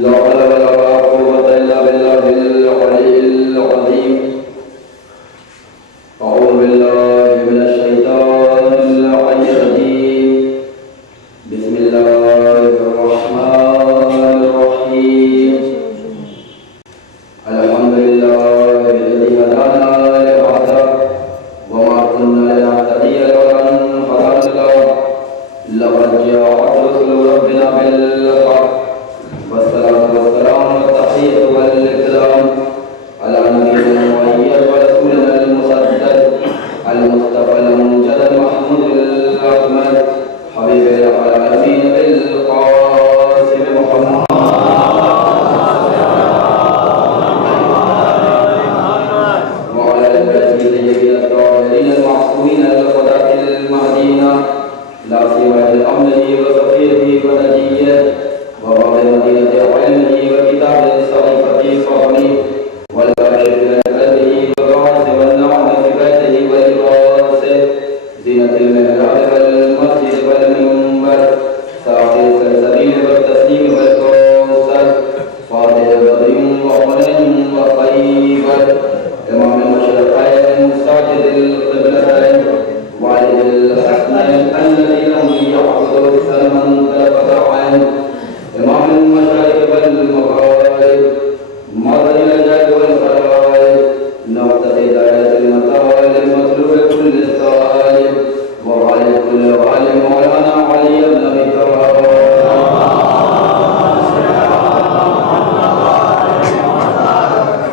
لا حول ولا قوة إلا بالله العلي العظيم. أعوذ بالله من الشيطان الرجيم. بسم الله الرحمن الرحيم. الحمد لله الذي هدانا لهذا وما كنا لنهتدي لولا أن هدانا الله. لقد جاءت رسل ربنا بالحق والصلاة والسلام والتحية والإكرام على نبينا المؤيد ورسولنا المسدد المصطفى المنجد المحمود الأحمد حبيب العالمين القاسم محمد وعلى آله الطيبين الطاهرين المعصومين الهداة المهديين لا سوى الأمن وصفيه ونجيه وباب المدينة علمه وكتاب صحيفة فهمه والكاشف من قلبه وبعث والنعم في بيته ولباسه زينة المحراب والمسجد والمنبر ساقي السلسبيل والتسليم والكوثر فاتح بدر وحنين وخيبر إمام المشرقين ساجد القبلتين والد الحسنين الذين هم يعبدون سلما طرفة عين إمام المشارق والمغارب مظهر الجد والخرائب نقطة هداية المطالب المطلوب كل الطالب وغالب كل غالب مولانا علي بن أبي طالب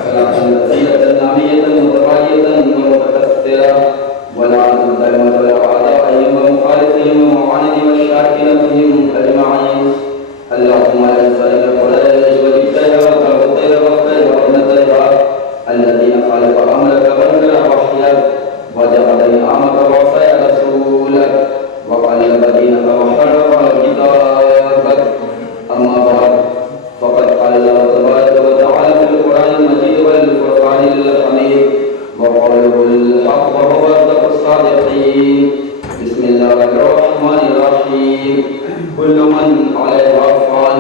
صلاة كثيرة نامية متوالية ومتكثرة والعدل دائمة والأعداء ومخالفهم ومعاندهم والشاكين فيهم أجمعين. اللهم لا تسلم قريش وجبتها وتغطيها وقتها وابنتها الذين خالف امرك وانكر وحيك وجحد نعمك وعصى رسولك وقلب دينك وحرف كتابك. اما بعد فقد قال الله تبارك وتعالى في القران المجيد والفرقان الحميد وقوله الحق وهو اصدق الصادقين. بسم الله الرحمن الرحيم. كل من عليها فان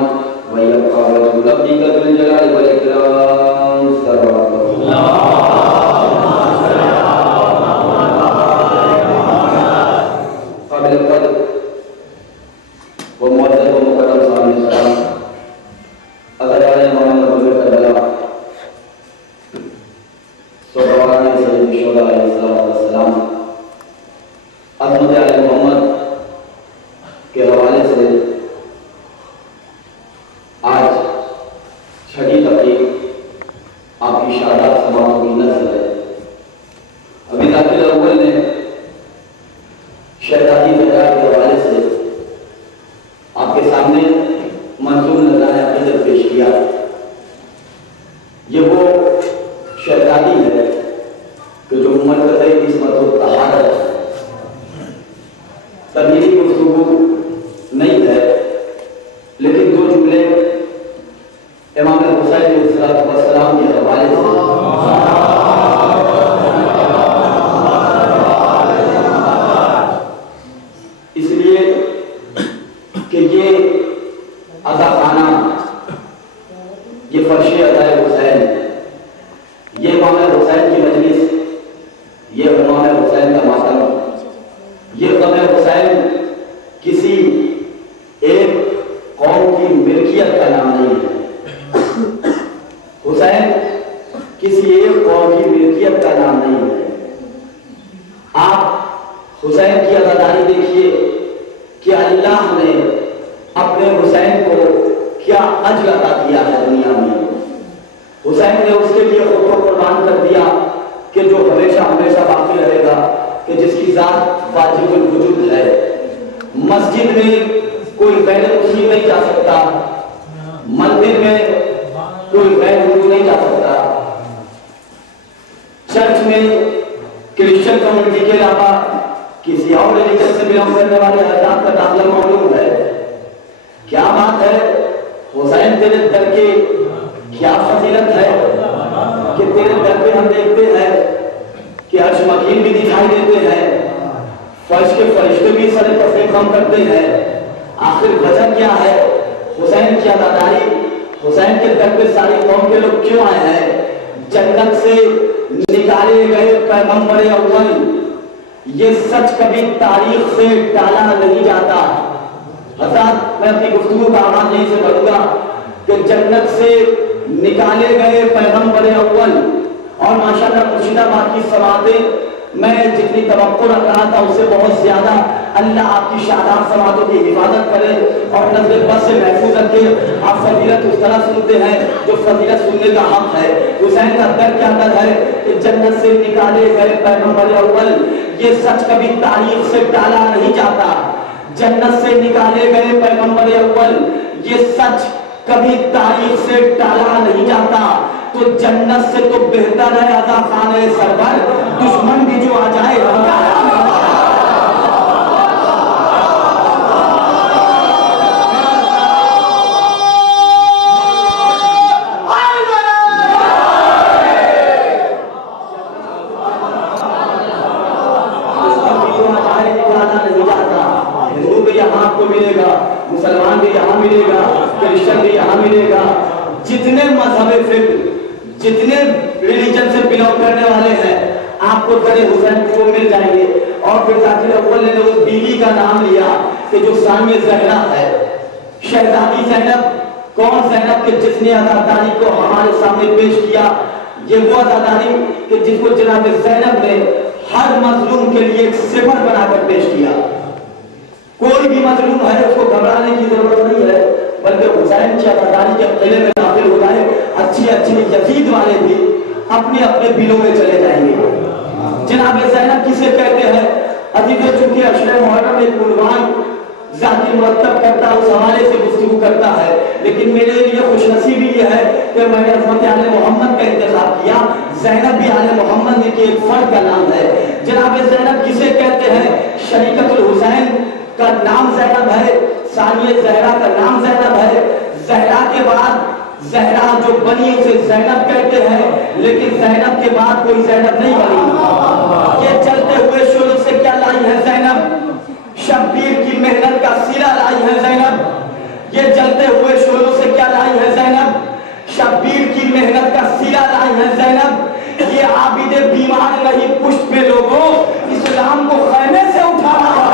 ويبقى وجه ربك ذو الجلال والاكرام. صلوات الله قابل القدر ومعزز ومكرم صاحب السلام اغیار محمد رسول کربلا سبحان سید الشہداء علیہ السلام عظمت آل محمد کے حوالے سے آج چھٹی تقریب آپ کی شہادت سماعت کی نسل ہے. ابھی داخل اول نے شہزادی فضا کے حوالے سے آپ کے سامنے منظور نذرانہ عقیدت پیش کیا. یہ وہ شہزادی ہے کہ جو مرکز عصمت و طہارت ہے. تمیری گفتگو نہیں ہے لیکن دو جملے امام حسین علیہ السلام کے حوالے سے اس لیے کہ یہ عزا خانہ یہ فرش عزائے حسین یہ امام حسین کی مجلس یہ امام حسین کا ماتم یہ غم حسین کسی ایک قوم کی ملکیت کا نام نہیں ہے. حسین کسی ایک قوم کی ملکیت کا نام نہیں ہے. آپ حسین کی عزاداری دیکھیے کہ اللہ نے اپنے حسین کو کیا اجر عطا کیا ہے دنیا میں. حسین نے اس کے لیے خود کو قربان کر دیا کہ جو ہمیشہ ہمیشہ باقی رہے گا کہ جس کی ذات واجب الوجود ہے. مسجد میں کوئی غیر مسلم نہیں جا سکتا, مندر میں کوئی غیر ہندو نہیں جا سکتا, چرچ میں کرسچن کمیونٹی کے علاوہ کسی اور ریلیجن سے بلانگ کرنے والے حضرات کا داخلہ معلوم ہے. کیا بات ہے, حسین تیرے در کے کیا فضیلت ہے کہ تیرے در پہ ہم دیکھتے ہیں کہ عرش مکین بھی دکھائی دیتے ہیں, فرش کے فرشتے بھی سر تسلیم کرتے ہیں. آخر وجہ کیا ہے؟ حسین کی عزاداری حسین کے در پہ ساری قوم کے لوگ کیوں آئے ہیں؟ جنت سے نکالے گئے پیغمبر اول، یہ سچ کبھی تاریخ سے ٹالا نہیں جاتا۔ حضرات میں اپنی گفتگو کا آغاز یہیں سے کروں گا کہ جنت سے نکالے گئے پیغمبر اول، اور ماشاءاللہ مرشد آباد کی سماعتیں میں جتنی توقع رکھ رہا تھا اس سے بہت زیادہ، اللہ آپ کی شاداب سماعتوں کی حفاظت کرے اور نظر بد سے محفوظ رکھے۔ آپ فضیلت اس طرح سنتے ہیں جو فضیلت سننے کا حق ہے۔ حسین کا در کیا در ہے کہ جنت سے نکالے گئے پیغمبر اول، یہ سچ کبھی تاریخ سے ٹالا نہیں جاتا۔ جنت سے نکالے گئے پیغمبر اول، یہ سچ کبھی تاریخ سے ٹالا نہیں جاتا۔ تو جنت سے تو بہتر ہے عطا خانہ سرور، دشمن بھی جو آ جائے ہندو بھی یہاں آپ کو ملے گا، مسلمان بھی یہاں ملے گا، کرسچن بھی یہاں ملے گا، جتنے مذہب فکر، جتنے ریلیجن سے بلانگ کرنے والے ہیں آپ کو در حسین کو مل جائیں گے۔ اور پھر ذاکر اول نے اس بیوی کا نام لیا کہ جو ثانیہ زہرا ہے، شہزادی زینب۔ کون زینب کہ جس نے عزاداری کو ہمارے سامنے پیش کیا؟ یہ وہ عزاداری کہ جس کو جناب زینب نے ہر مظلوم کے لیے ایک صفر بنا کر پیش کیا۔ کوئی بھی مظلوم ہے اس کو گھبرانے کی ضرورت نہیں ہے، بلکہ حسین کی عزاداری کے قلعے میں داخل ہو جائے، اچھی اچھی یزید والے بھی اپنے اپنے بلوں میں چلے جائیں گے۔ جناب زینب کسے کہتے ہیں؟ عزیزوں چونکہ اشرے محرم ایک عنوان ذاتی مرتب کرتا ہے، اس حوالے سے گفتگو کرتا ہے، لیکن میرے لیے خوش نصیبی یہ ہے کہ میں نے عظمت آل محمد کا انتخاب کیا۔ زینب بھی آل محمد نے کی ایک فرد کا نام ہے۔ جناب زینب کسے کہتے ہیں؟ شریکت الحسین کا نام زینب ہے، ثانیہ زہرا کا نام زینب ہے۔ زہرا کے بعد زہرا جو بنی اسے زینب کہتے ہیں، لیکن زینب کے بعد کوئی زینب نہیں بنی۔ یہ چلتے ہوئے شروع سے کیا لائی ہے زینب؟ شبیر کی محنت کا سلا لائی ہے زینب۔ یہ چلتے ہوئے شروع سے کیا لائی ہے زینب؟ شبیر کی محنت کا سلا لائی ہے زینب۔ یہ عابد بیمار نہیں پشت پہ لوگوں اسلام کو خیمے سے اٹھا رہا ہے۔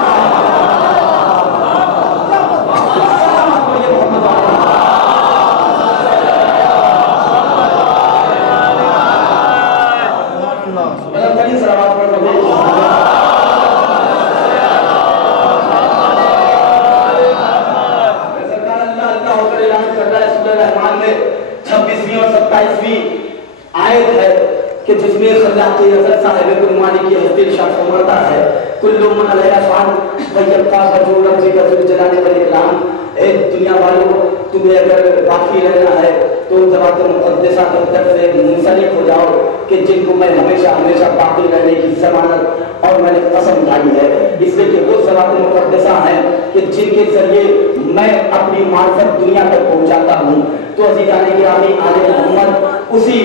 آیت ہے کہ جس میں خلاقی حضرت صاحب کنوانی کی حضرت ارشاد فرماتا ہے کل من علیہ فان ویبقا وجہ ربک ذو الجلال والاکرام۔ اے دنیا والوں، تمہیں اگر باقی رہنا ہے تو ان ذوات مقدسہ کے طرف سے منسلک ہو جاؤ کہ جن کو میں ہمیشہ ہمیشہ باقی رہنے کی ضمانت اور میں نے قسم کھائی ہے، اس لیے کہ وہ ذوات مقدسہ ہیں کہ جن کے ذریعے میں اپنی معرفت دنیا تک پہنچاتا ہوں۔ تو عزیزان گرامی، آل محمد اسی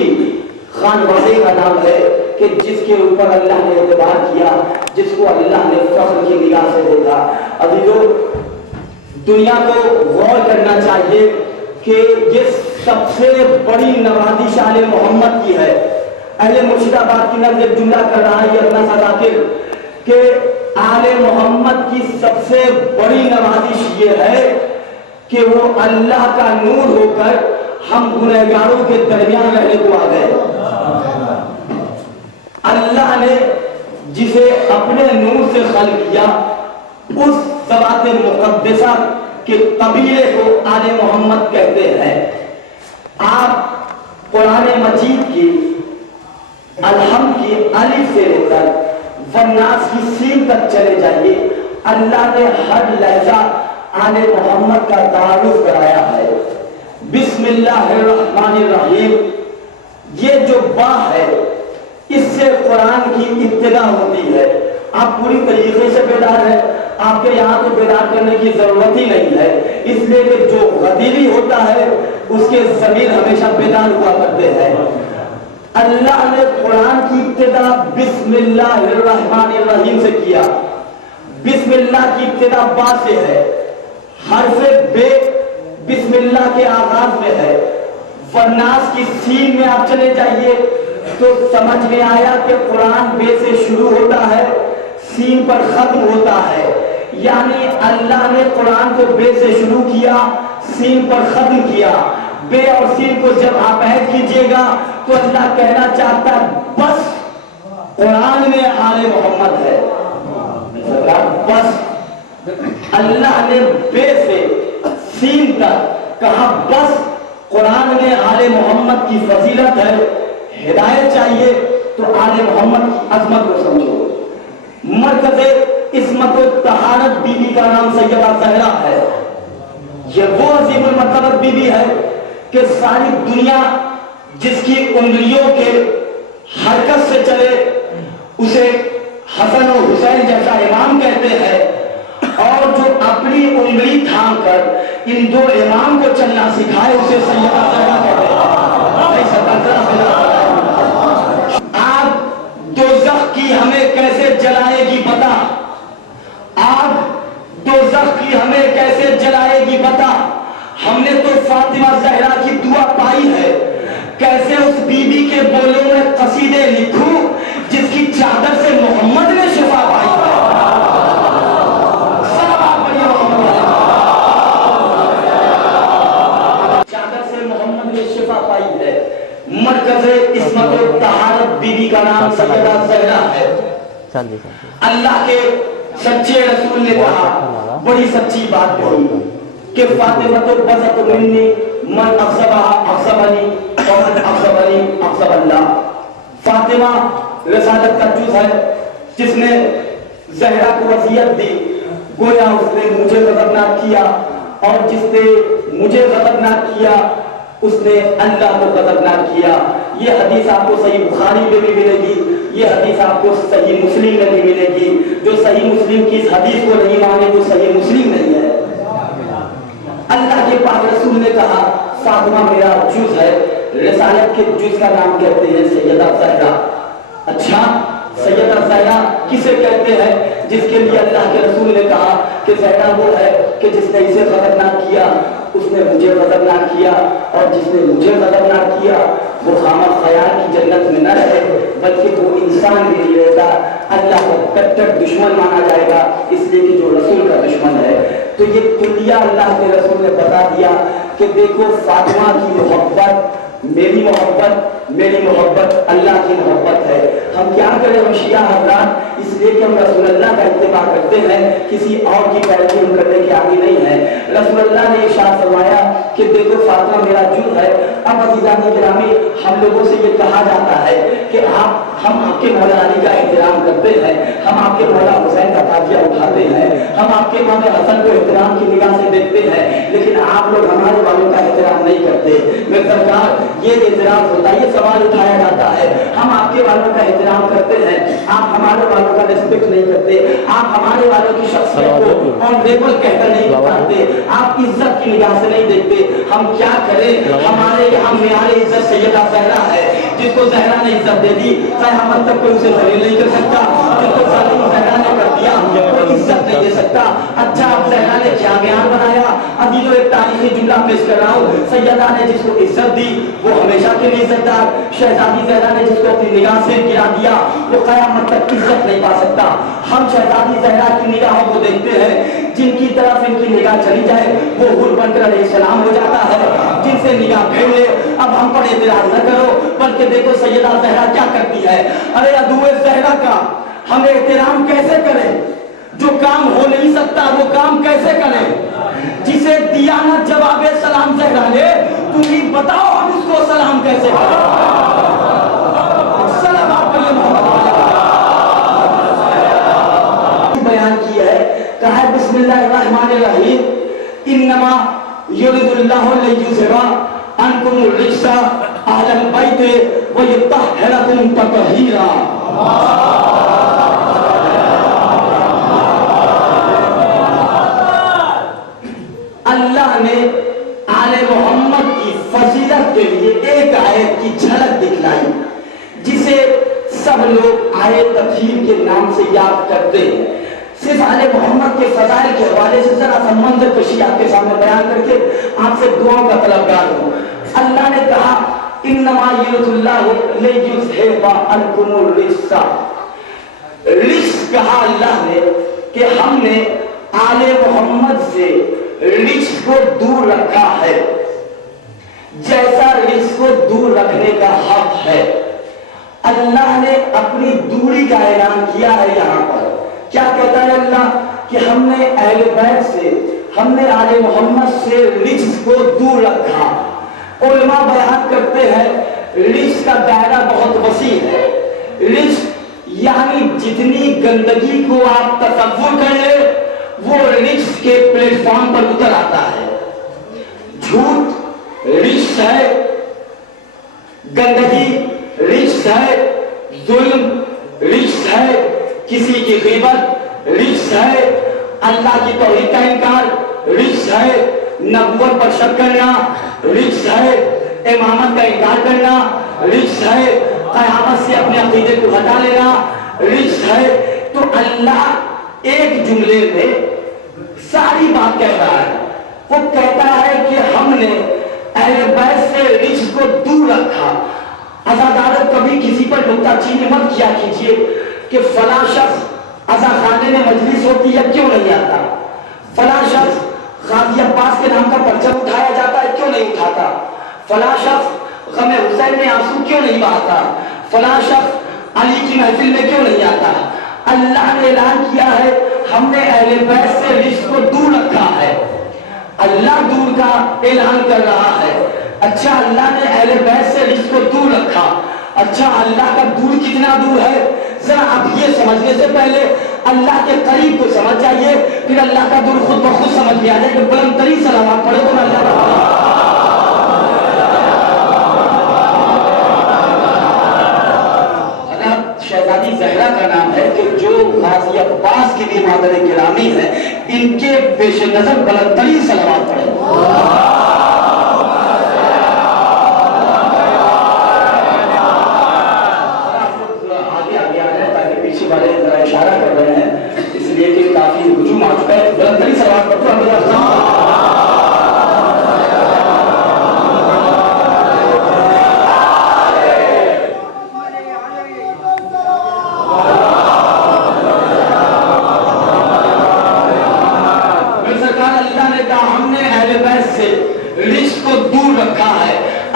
خانوادے کا نام ہے کہ جس کے اوپر اللہ نے اعتبار کیا، جس کو اللہ نے فخر کی نگاہ سے دیکھا۔ عزیزوں، دنیا کو غور کرنا چاہیے کہ یہ سب سے بڑی نوازش آل محمد کی ہے۔ اہل مرشد آباد کی نظر جملہ کر رہا ہے یہ اپنا سا ذاکر کہ آل محمد کی سب سے بڑی نوازش یہ ہے کہ وہ اللہ کا نور ہو کر ہم گنہگاروں کے درمیان رہنے کو آ گئے۔ اللہ نے جسے اپنے نور سے خلق کیا، اس ذوات مقدسہ کے قبیلے کو آل محمد کہتے ہیں۔ آپ قرآن مجید کی الحمد کی الف سے لے کر والناس کی سین تک چلے جائیے، اللہ نے ہر لہجہ آل محمد کا تعارف کرایا ہے۔ بسم اللہ الرحمن الرحیم، یہ جو با ہے اس سے قرآن کی ابتدا ہوتی ہے۔ آپ پوری طریقے سے بیدار ہیں، آپ کے یہاں تو بیدار کرنے کی ضرورت ہی نہیں ہے، اس لیے کہ جو غدیری ہوتا ہے اس کے ضمیر ہمیشہ بیدار ہوا کرتے ہیں۔ اللہ نے قرآن کی ابتدا بسم اللہ الرحمن الرحیم سے کیا۔ بسم اللہ کی ابتدا با سے ہے، حرف بے بسم اللہ کے آغاز میں ہے۔ والناس کی سین میں آپ چلے جائیے تو سمجھ میں آیا کہ قرآن بے سے شروع ہوتا ہے، سین پر ختم ہوتا ہے، یعنی اللہ نے قرآن کو بے سے شروع کیا، سین پر ختم کیا۔ بے اور سین کو جب آپ عہد کیجئے گا تو اللہ کہنا چاہتا ہے بس قرآن میں آل محمد ہے۔ بس اللہ نے بے سے سین تک کہا بس قرآن میں آل محمد کی فضیلت ہے، ہدایت چاہیے تو آل محمد کی عظمت کو سمجھو۔ مرکز عصمت و طہارت بی بی کا نام سیدہ زہرا ہے۔ یہ وہ عظیم المرتبت بی بی ہے کہ ساری دنیا جس کی انگلیوں کے حرکت سے چلے اسے حسن و حسین جیسا امام کہتے ہیں، اور جو اپنی انگلی تھام کر ان دو امام کو چلنا سکھائے اسے سیدہ زہرا کہتے ہیں۔ آپ دوزخ کی ہمیں کیسے جلائے گی بتا، آپ دوزخ کی ہمیں کیسے جلائے گی بتا، ہم نے تو فاطمہ زہرا کی دعا پائی ہے، کیسے اس بی بی کے بولوں میں قصیدے لکھوں جس کی چادر سے محمد نے شفا پائی ہے۔ چادر سے محمد نے شفا پائی ہے۔ مرکز عصمت و طہارت بی بی کا نام سیدہ زہرا ہے۔ اللہ کے سچے رسول نے کہا، بڑی سچی بات کہی کہ فاطمہ تو بزت منی من اغضبہا اغضبنی ومن اغضبنی اغضب اللہ۔ فاطمہ رسالت کا جز ہے جس نے زہرا کو وصیت دی، گویا اس نے مجھے غضبناک کیا، اور جس نے مجھے غضبناک کیا اس نے اللہ کو غضبناک کیا۔ یہ حدیث آپ کو صحیح بخاری میں بھی ملے گی، یہ حدیث آپ کو صحیح مسلم میں بھی ملے گی۔ جو صحیح مسلم کی اس حدیث کو نہیں مانے وہ صحیح مسلم نہیں ہے۔ اللہ کے پاک رسول نے کہا فاطمہ میرا جز ہے، رسالت کے جز کا نام کہتے ہیں سیدہ زہرا۔ اچھا، سیدہ زہرا کسے کہتے ہیں؟ جس کے لیے اللہ کے رسول نے کہا کہ زہرا وہ ہے کہ جس نے اسے غضبناک کیا اس نے مجھے غضبناک کیا، اور جس نے مجھے غضبناک کیا وہ خامہ خیال کی جنت میں نہ رہے بلکہ وہ انسان بھی نہیں رہتا، اللہ کا کٹر دشمن مانا جائے گا، اس لیے کہ جو رسول کا دشمن ہے۔ تو یہ کلیہ اللہ کے رسول نے بتا دیا کہ دیکھو فاطمہ کی محبت میری محبت اللہ کی محبت ہے۔ ہم کیا کریں ہم شیعہ حضرات، اس لیے کہ ہم رسول اللہ کا اتباع کرتے ہیں، کسی اور کی پیروی ہم کرنے کے آگے نہیں ہیں۔ رسول اللہ نے ارشاد فرمایا کہ دیکھو فاطمہ میرا جز ہے۔ اب عزیزان گرامی، ہم لوگوں سے یہ کہا جاتا ہے کہ ہم آپ کے مولا علی کا احترام کرتے ہیں، ہم آپ کے مولا حسین کا تاجیہ اٹھاتے ہیں، ہم آپ کے مولا حسن کو احترام کی نگاہ سے دیکھتے ہیں، لیکن آپ لوگ ہمارے والوں کا احترام نہیں کرتے۔ میرے سرکار یہ اعتراض ہوتا ہے، یہ سوال اٹھایا جاتا ہے، ہم آپ کے والوں کا احترام کرتے ہیں، آپ ہمارے والوں کا ریسپیکٹ نہیں کرتے، آپ ہمارے والوں کی شخصیت کو آنریبل کہہ کر نہیں بتاتے، آپ عزت کی نگاہ سے نہیں دیکھتے۔ ہم کیا کریں؟ ہمارے یہاں معیار عزت سیدہ زہرا ہے، جس کو زہرا نے عزت دے دی قیامت تک کوئی اسے ذلیل نہیں کر سکتا، جس کو زہرا نے کر دیا کوئی عزت نہیں دے سکتا۔ اچھا، اب زہرا نے کیا بیان بنایا؟ ابھی تو ایک تاریخی جملہ پیش کر رہا ہوں، سیدہ نے جس کو عزت دی وہ ہمیشہ کے لیے عزت دار، شہزادی زہرا نے جس کو اپنی نگاہ سے گرا دیا وہ قیامت تک عزت نہیں پا سکتا۔ ہم شہزادی زہرا کی نگاہوں کو دیکھتے ہیں، جن کی طرف ان کی نگاہ چلی جائے وہ حور بن کر علیہ السلام ہو جاتا ہے، جن سے نگاہ پھیر لے اب ہم پر اعتراض نہ کرو، بلکہ دیکھو سیدہ زہرا کیا کرتی ہے۔ ارے عدو زہرا کا ہم احترام کیسے کریں؟ جو کام ہو نہیں سکتا وہ کام کیسے کریں؟ جسے دیا نہ جواب سلام زہرا نے، تم ہی بتاؤ ہم اس کو سلام کیسے کریں؟ سلام آپ پر یہ محمد بیان کی ہے، کہا ہے بسم اللہ الرحمن الرحیم، انما یرید اللہ لیذھب عنکم الرجس اہل البیت ویطہرکم تطہیرا۔ اللہ نے آل محمد کی فضیلت کے لیے ایک آیت کی جھلک دکھلائی جسے سب لوگ آیت تطہیر کے نام سے یاد کرتے ہیں۔ صرف آل محمد کے فضائل کے حوالے سے ذرا سا منظر کشی آپ کے سامنے بیان کر کے آپ سے دعاؤں کا طلبگار ہوں۔ اللہ نے کہا انما یرید اللہ لیذھب عنکم الرجس، رجس کہا اللہ نے کہ ہم نے آل محمد سے رجس کو دور رکھا ہے جیسا رجس کو دور رکھنے کا حق ہے۔ اللہ نے اپنی دوری کا اعلان کیا ہے یہاں پر۔ کیا کہتا ہے اللہ کہ ہم نے اہل بیت سے، ہم نے آل محمد سے رجس کو دور رکھا۔ علماء بیان کرتے ہیں رجس کا دائرہ بہت وسیع ہے۔ رجس یعنی جتنی گندگی کو آپ تصور کر لیں وہ رجس کے پلیٹ فارم پر اتر آتا ہے۔ جھوٹ رجس ہے، گندگی رجس ہے، ظلم رجس ہے، کسی کی غیبت رجس ہے، اللہ کی توحید کا انکار رجس ہے، نبوت پر شک کرنا رجس ہے، امامت کا انکار کرنا رجس ہے، قیامت سے اپنے عقیدے کو ہٹا لینا رجس ہے۔ تو اللہ ایک جملے میں ساری بات کہہ رہا ہے۔ وہ کہتا ہے کہ ہم نے اہل بیت سے رجس کو دور رکھا۔ عزاداروں کبھی کسی پر نکتہ چینی مت کیا کیجئے کہ فلاں شخص عزاخانے میں مجلس ہوتی ہے کیوں نہیں آتا، فلاں شخص غازی عباس کے نام کا پرچم اٹھایا جاتا ہے کیوں نہیں اٹھاتا، فلاں شخص غم حسین میں آنسو کیوں نہیں بہاتا، فلاں شخص علی کی محفل میں کیوں نہیں آتا۔ اللہ نے اعلان کیا ہے ہم نے اہل بیت سے رجس کو دور رکھا ہے۔ اللہ دور کا اعلان کر رہا ہے۔ اچھا اللہ نے اہل بیت سے رجس کو دور رکھا، اچھا اللہ کا دور کتنا دور ہے؟ ذرا آپ یہ سمجھنے سے پہلے اللہ کے قریب کو سمجھ جائیے، پھر اللہ کا دور خود بخود سمجھ میں آ جائے کہ بلند ترین صلوات پڑھے تو اللہ کا شہزادی زہرا کا نام ہے کہ جو غازی عباس کی بھی مادر گرامی ہے، ان کے پیش نظر بلند ترین صلوات پڑھے۔ اشارہ کر رہے ہیں اس لیے کہ کافی ہجوم آ چکا ہے۔ بلند ترین صلوات پڑھتے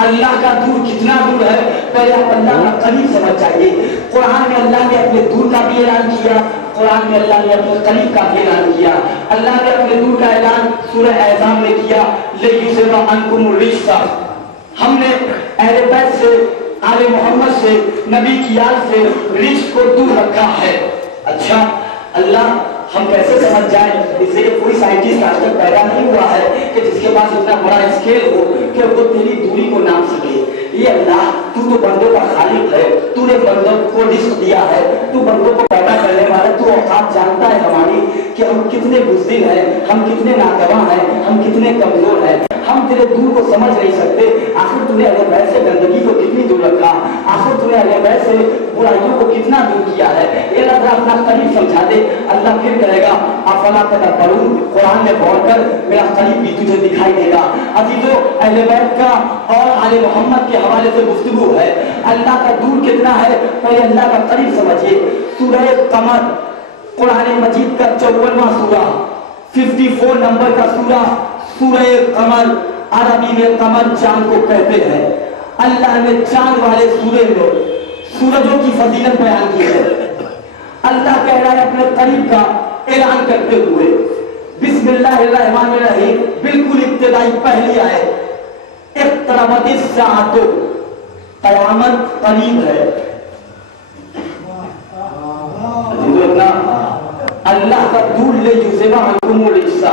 اللہ کا دور کتنا دور ہے پہلے آپ اللہ کا قریب سمجھ جائیے۔ قرآن میں اللہ نے اپنے دور کا بھی اعلان کیا، قرآن میں اللہ نے اپنے قریب کا بھی اعلان کیا۔ اللہ نے اپنے دور کا اعلان سورہ احزاب میں کیا، لیذھب عنکم الرجس، ہم نے اہل بیت سے، آل محمد سے، نبی کی آل سے رجس کو دور رکھا ہے۔ اچھا اللہ ہم کیسے سمجھ جائیں؟ اس لیے کوئی سائنٹسٹ آج تک پیدا نہیں ہوا ہے کہ جس کے پاس اتنا بڑا اسکیل ہو کہ وہ تیری دوری کو نام سکے۔ یہ اللہ تو بندوں کا خالق ہے، تو نے بندوں کو رزق دیا ہے، تو بندوں کو پیدا کرنے والا، تو اوقات جانتا ہے ہماری کہ ہم کتنے بزدل ہیں، ہم کتنے ناتواں ہیں، ہم کتنے کمزور ہیں، ہم تیرے دور کو سمجھ نہیں سکتے۔ آخر تو نے اہل بیت سے گندگی کو کتنی دور رکھا، آخر تو نے اہل بیت سے برائیوں کو کتنا دور کیا ہے۔ یہ اللہ اپنا قریب سمجھا دے۔ اللہ پھر کہے گا افلا تدبرون، قرآن میں غور کر، میرا قریب بھی تجھے دکھائی دے گا۔ عزیزو اہل بیت کا اور آل محمد کے حوالے سے گفتگو ہے۔ اللہ کا دور کتنا ہے پہلے اللہ کا قریب سمجھیے۔ سورہ قمر قرآن مجید کا 54واں سورہ، 54 نمبر کا سورہ، سورہ قمر، عربی میں قمر چاند کو کہتے ہیں۔ اللہ نے چاند والے سورے میں سورجوں کی فضیلت بیان کی ہے۔ اللہ کہہ رہا ہے اپنے قریب کا اعلان کرتے ہوئے، بسم اللہ الرحمن الرحیم، بالکل ابتدائی پہلی آیت، اقتربت الساعۃ، قیامت قریب ہے۔ اللہ کا دور لیذھب عنکم الرجس،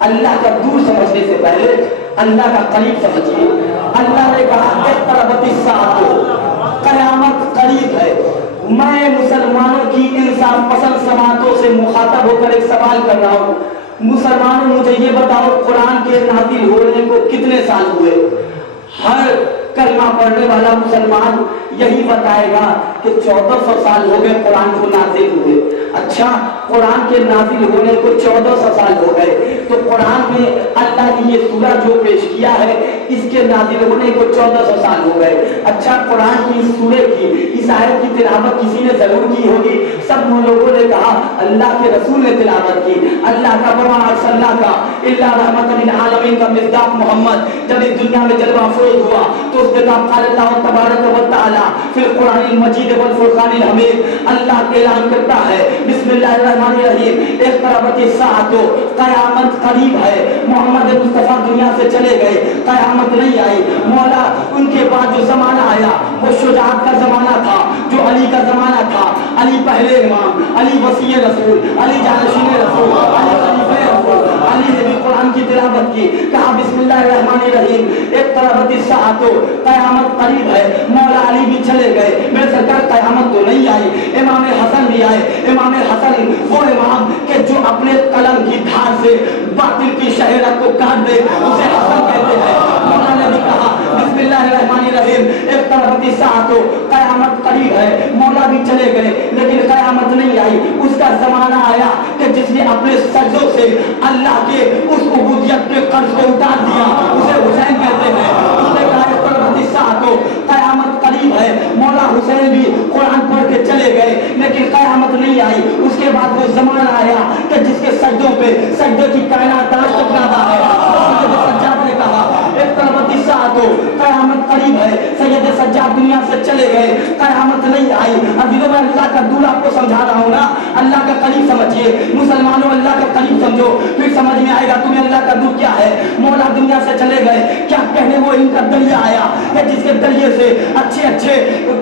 اللہ کا دور سمجھنے سے پہلے اللہ کا قریب سمجھیے۔ اللہ نے کہا اقتربت الساعۃ، قیامت قریب ہے۔ میں مسلمانوں کی انصاف پسند سماعتوں سے مخاطب ہو کر ایک سوال کر رہا ہوں، مسلمانوں مجھے یہ بتاؤ قرآن کے نازل ہونے کو کتنے سال ہوئے؟ ہر کلمہ پڑھنے والا مسلمان یہی بتائے گا کہ 1400 سال ہو گئے قرآن کو نازل ہوئے۔ اچھا قرآن کے نازل ہونے کو 1400 سال ہو گئے، تو قرآن میں اللہ نے یہ سورہ جو پیش کیا ہے اس کے نازل ہونے کو 1400 سال ہو گئے۔ اچھا قرآن کی اس سورے کی اس آیت کی تلاوت کسی نے ضرور کی ہوگی، سب لوگوں نے کہا اللہ کے رسول نے تلاوت کی۔ اللہ کا وما ارسلنا کا الا رحمت للعالمین کا مصداق محمد جب اس دنیا میں جلوہ افروز ہوا تو اس نے کہا قال اللہ تبارک و تعالی فی القرآن المجید والفرقان الحمید، اللہ اعلان کرتا ہے بسم اللہ الرحمن الرحیم اقتربت الساعۃ، قیامت قریب ہے۔ محمد مصطفیٰ دنیا سے چلے گئے، قیامت نہیں آئی۔ مولا ان کے بعد جو زمانہ آیا وہ شجاعت کا زمانہ تھا، جو علی کا زمانہ تھا۔ علی پہلے امام، علی وصی رسول، علی جانشین رسول، علی خلیفہ رسول۔ علی نے بھی قرآن کی تلاوت کی، کہا بسم اللہ الرحمن الرحیم اقتربت الساعۃ، قیامت قریب ہے۔ مولا علی بھی چلے گئے، میرے سرکار قیامت تو نہیں آئی۔ امام حسن بھی آئے۔ امام حسن وہ امام کہ جو اپنے قلم کی دھار سے باطل کی شہرت کو کاٹ دے اسے حسن کہتے ہیں۔ مولا نے بھی کہا بسم اللہ الرحمن الرحیم اقتربت الساعۃ، قیامت قریب ہے۔ مولا بھی چلے گئے لیکن قیامت نہیں آئی۔ اس کا زمانہ آیا کہ جس نے اپنے سجدوں سے اللہ کے اس عبودیت کے قرض کو اتار دیا اسے حسین کہتے ہیں۔ اس نے کہا اقتربت الساعۃ، قیامت قریب ہے۔ مولا حسین بھی قرآن پڑھ کے چلے گئے لیکن قیامت نہیں آئی۔ اس کے بعد وہ زمانہ آیا کہ جس کے سجدوں پہ سجدے کی کائنات آج تک زیادہ ہے۔ سید سجاد نے کہا اقتربت الساعۃ، قیامت قریب ہے۔ سید سجاد دنیا سے چلے گئے، قیامت نہیں آئی۔ ابھی تو میں اللہ کا دور آپ کو سمجھا رہا ہوں نا، اللہ کا قریب سمجھیے مسلمانوں، اللہ کا قریب سمجھو پھر سمجھ میں آئے گا تمہیں اللہ کا دور کیا ہے۔ مولا دنیا سے چلے گئے، کیا کہنے وہ ان کا دریا آیا کہ جس کے دریا سے اچھے اچھے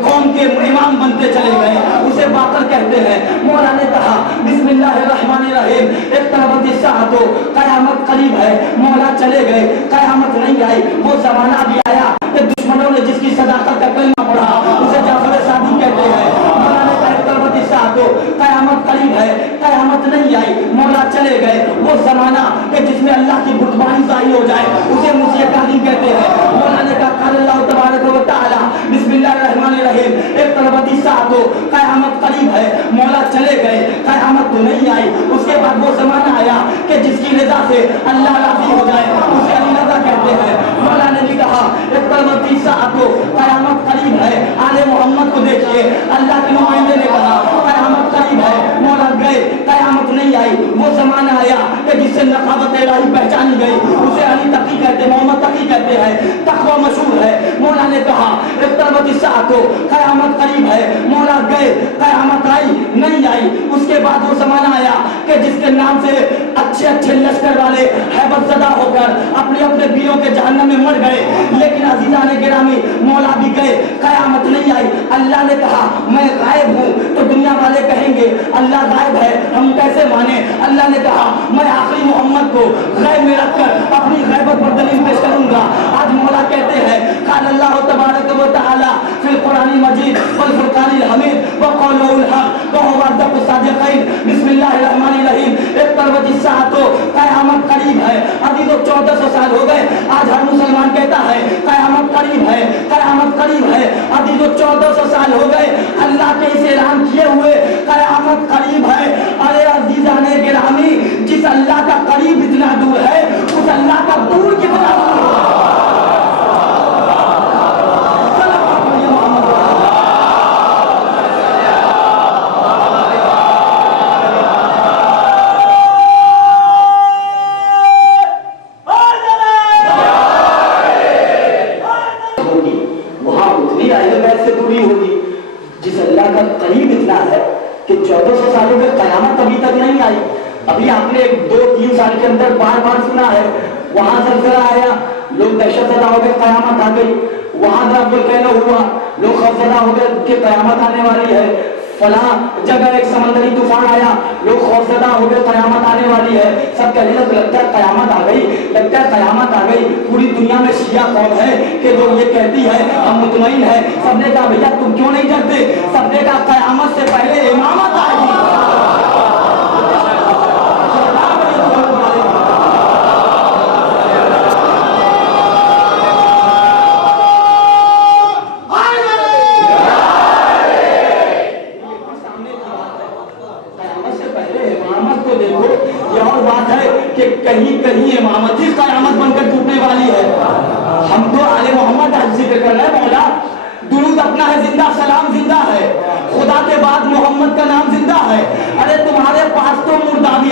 قوم کے امام بنتے چلے گئے، اسے باقر کہتے ہیں۔ مولا نے کہا بسم اللہ الرحمن الرحیم اقتربت الساعۃ، قیامت قریب ہے۔ مولا چلے گئے، قیامت نہیں آئی۔ وہ زمانہ بھی آیا کہ دشمنوں نے جس کی صداقت کا کلمہ پڑھا اسے جعفر صادق کہتے ہیں۔ مولا نے کہا اقتربت الساعۃ، قیامت قریب ہے، قیامت نہیں آئی۔ مولا چلے گئے، وہ زمانہ کہ جس میں اللہ کی بتباری ظاہر ہو جائے اسے مسیح کاظم کہتے ہیں۔ مولا نے کہا قال اللہ تبارک و تعالی بسم اللہ الرحمن الرحیم اقتربت الساعۃ، قیامت قریب ہے۔ مولا چلے گئے، قیامت تو نہیں آئی۔ اس کے بعد وہ زمانہ آیا کہ جس کی رضا سے اللہ راضی ہو جائے اسے علی رضا کہتے ہیں۔ مولا نے بھی کہا اقتربت الساعۃ، قیامت قریب ہے۔ آل محمد کو دیکھیے، اللہ کے نمائندے نے کہا قیامت قریب ہے۔ مولا گئے، قیامت نہیں آئی۔ وہ زمانہ آیا کہ جس سے نقابت الہی پہچانی گئی اسے علی تقی کہتے ہیں، محمد تقی کہتے ہیں، تقوی مشہور ہے۔ مولا نے کہا اقتربت الساعۃ، قیامت قریب ہے۔ مولا گئے، قیامت آئی نہیں آئی۔ اس کے بعد وہ زمانہ آیا کہ جس کے نام سے اچھے اچھے لشکر والے ہیبت زدہ ہو کر اپنے اپنے بیروں کے جہنم میں مر گئے، لیکن عزیزان گرامی مولا بھی گئے، قیامت نہیں آئی۔ اللہ نے کہا میں غائب ہوں، تو دنیا والے کہیں گے اللہ غائب ہے ہم کیسے مانیں۔ اللہ نے کہا میں آخری محمد کو غیب میں رکھ کر اپنی غیبت پر دلیل پیش کروں گا۔ آج مولا کہتے ہیں قال اللہ تبارک و تعالی فی القرآن المجید والفرقان الحمید وقوله الحق وهو اصدق الصادقین۔ بسم اللہ الرحمن الرحیم اقتربت الساعۃ، قیامت قریب ہے۔ ابھی تو 1400 سال ہو گئے، آج ہر مسلمان کہتا ہے قیامت قریب ہے، قیامت قریب ہے۔ ابھی تو 1400 سال ہو گئے اللہ کے اس اعلان کیے ہوئے قیامت قریب ہے۔ ارے عزیزان گرامی، جس اللہ کا قریب اتنا دور ہے اس اللہ کا دور کتنا دور ہے۔ ابھی آپ نے 2-3 سال کے اندر بار بار سنا ہے وہاں زلزلہ آیا، لوگ دہشت زدہ ہو گئے، قیامت آ گئی۔ وہاں ضرب القیلہ ہوا، لوگ خوفزدہ ہو گئے کہ قیامت آنے والی ہے۔ فلاں جگہ ایک سمندری طوفان آیا، لوگ خوفزدہ ہو گئے قیامت آنے والی ہے۔ سب کہنے لگے لگتا ہے قیامت آ گئی، لگتا ہے قیامت آ گئی۔ پوری دنیا میں شیعہ قوم ہے کہ لوگ یہ کہتی ہے ہم مطمئن ہے۔ سب نے کہا بھیا تم کیوں نہیں ڈرتے؟ سب نے کہا قیامت سے پہلے امامت آئے گی۔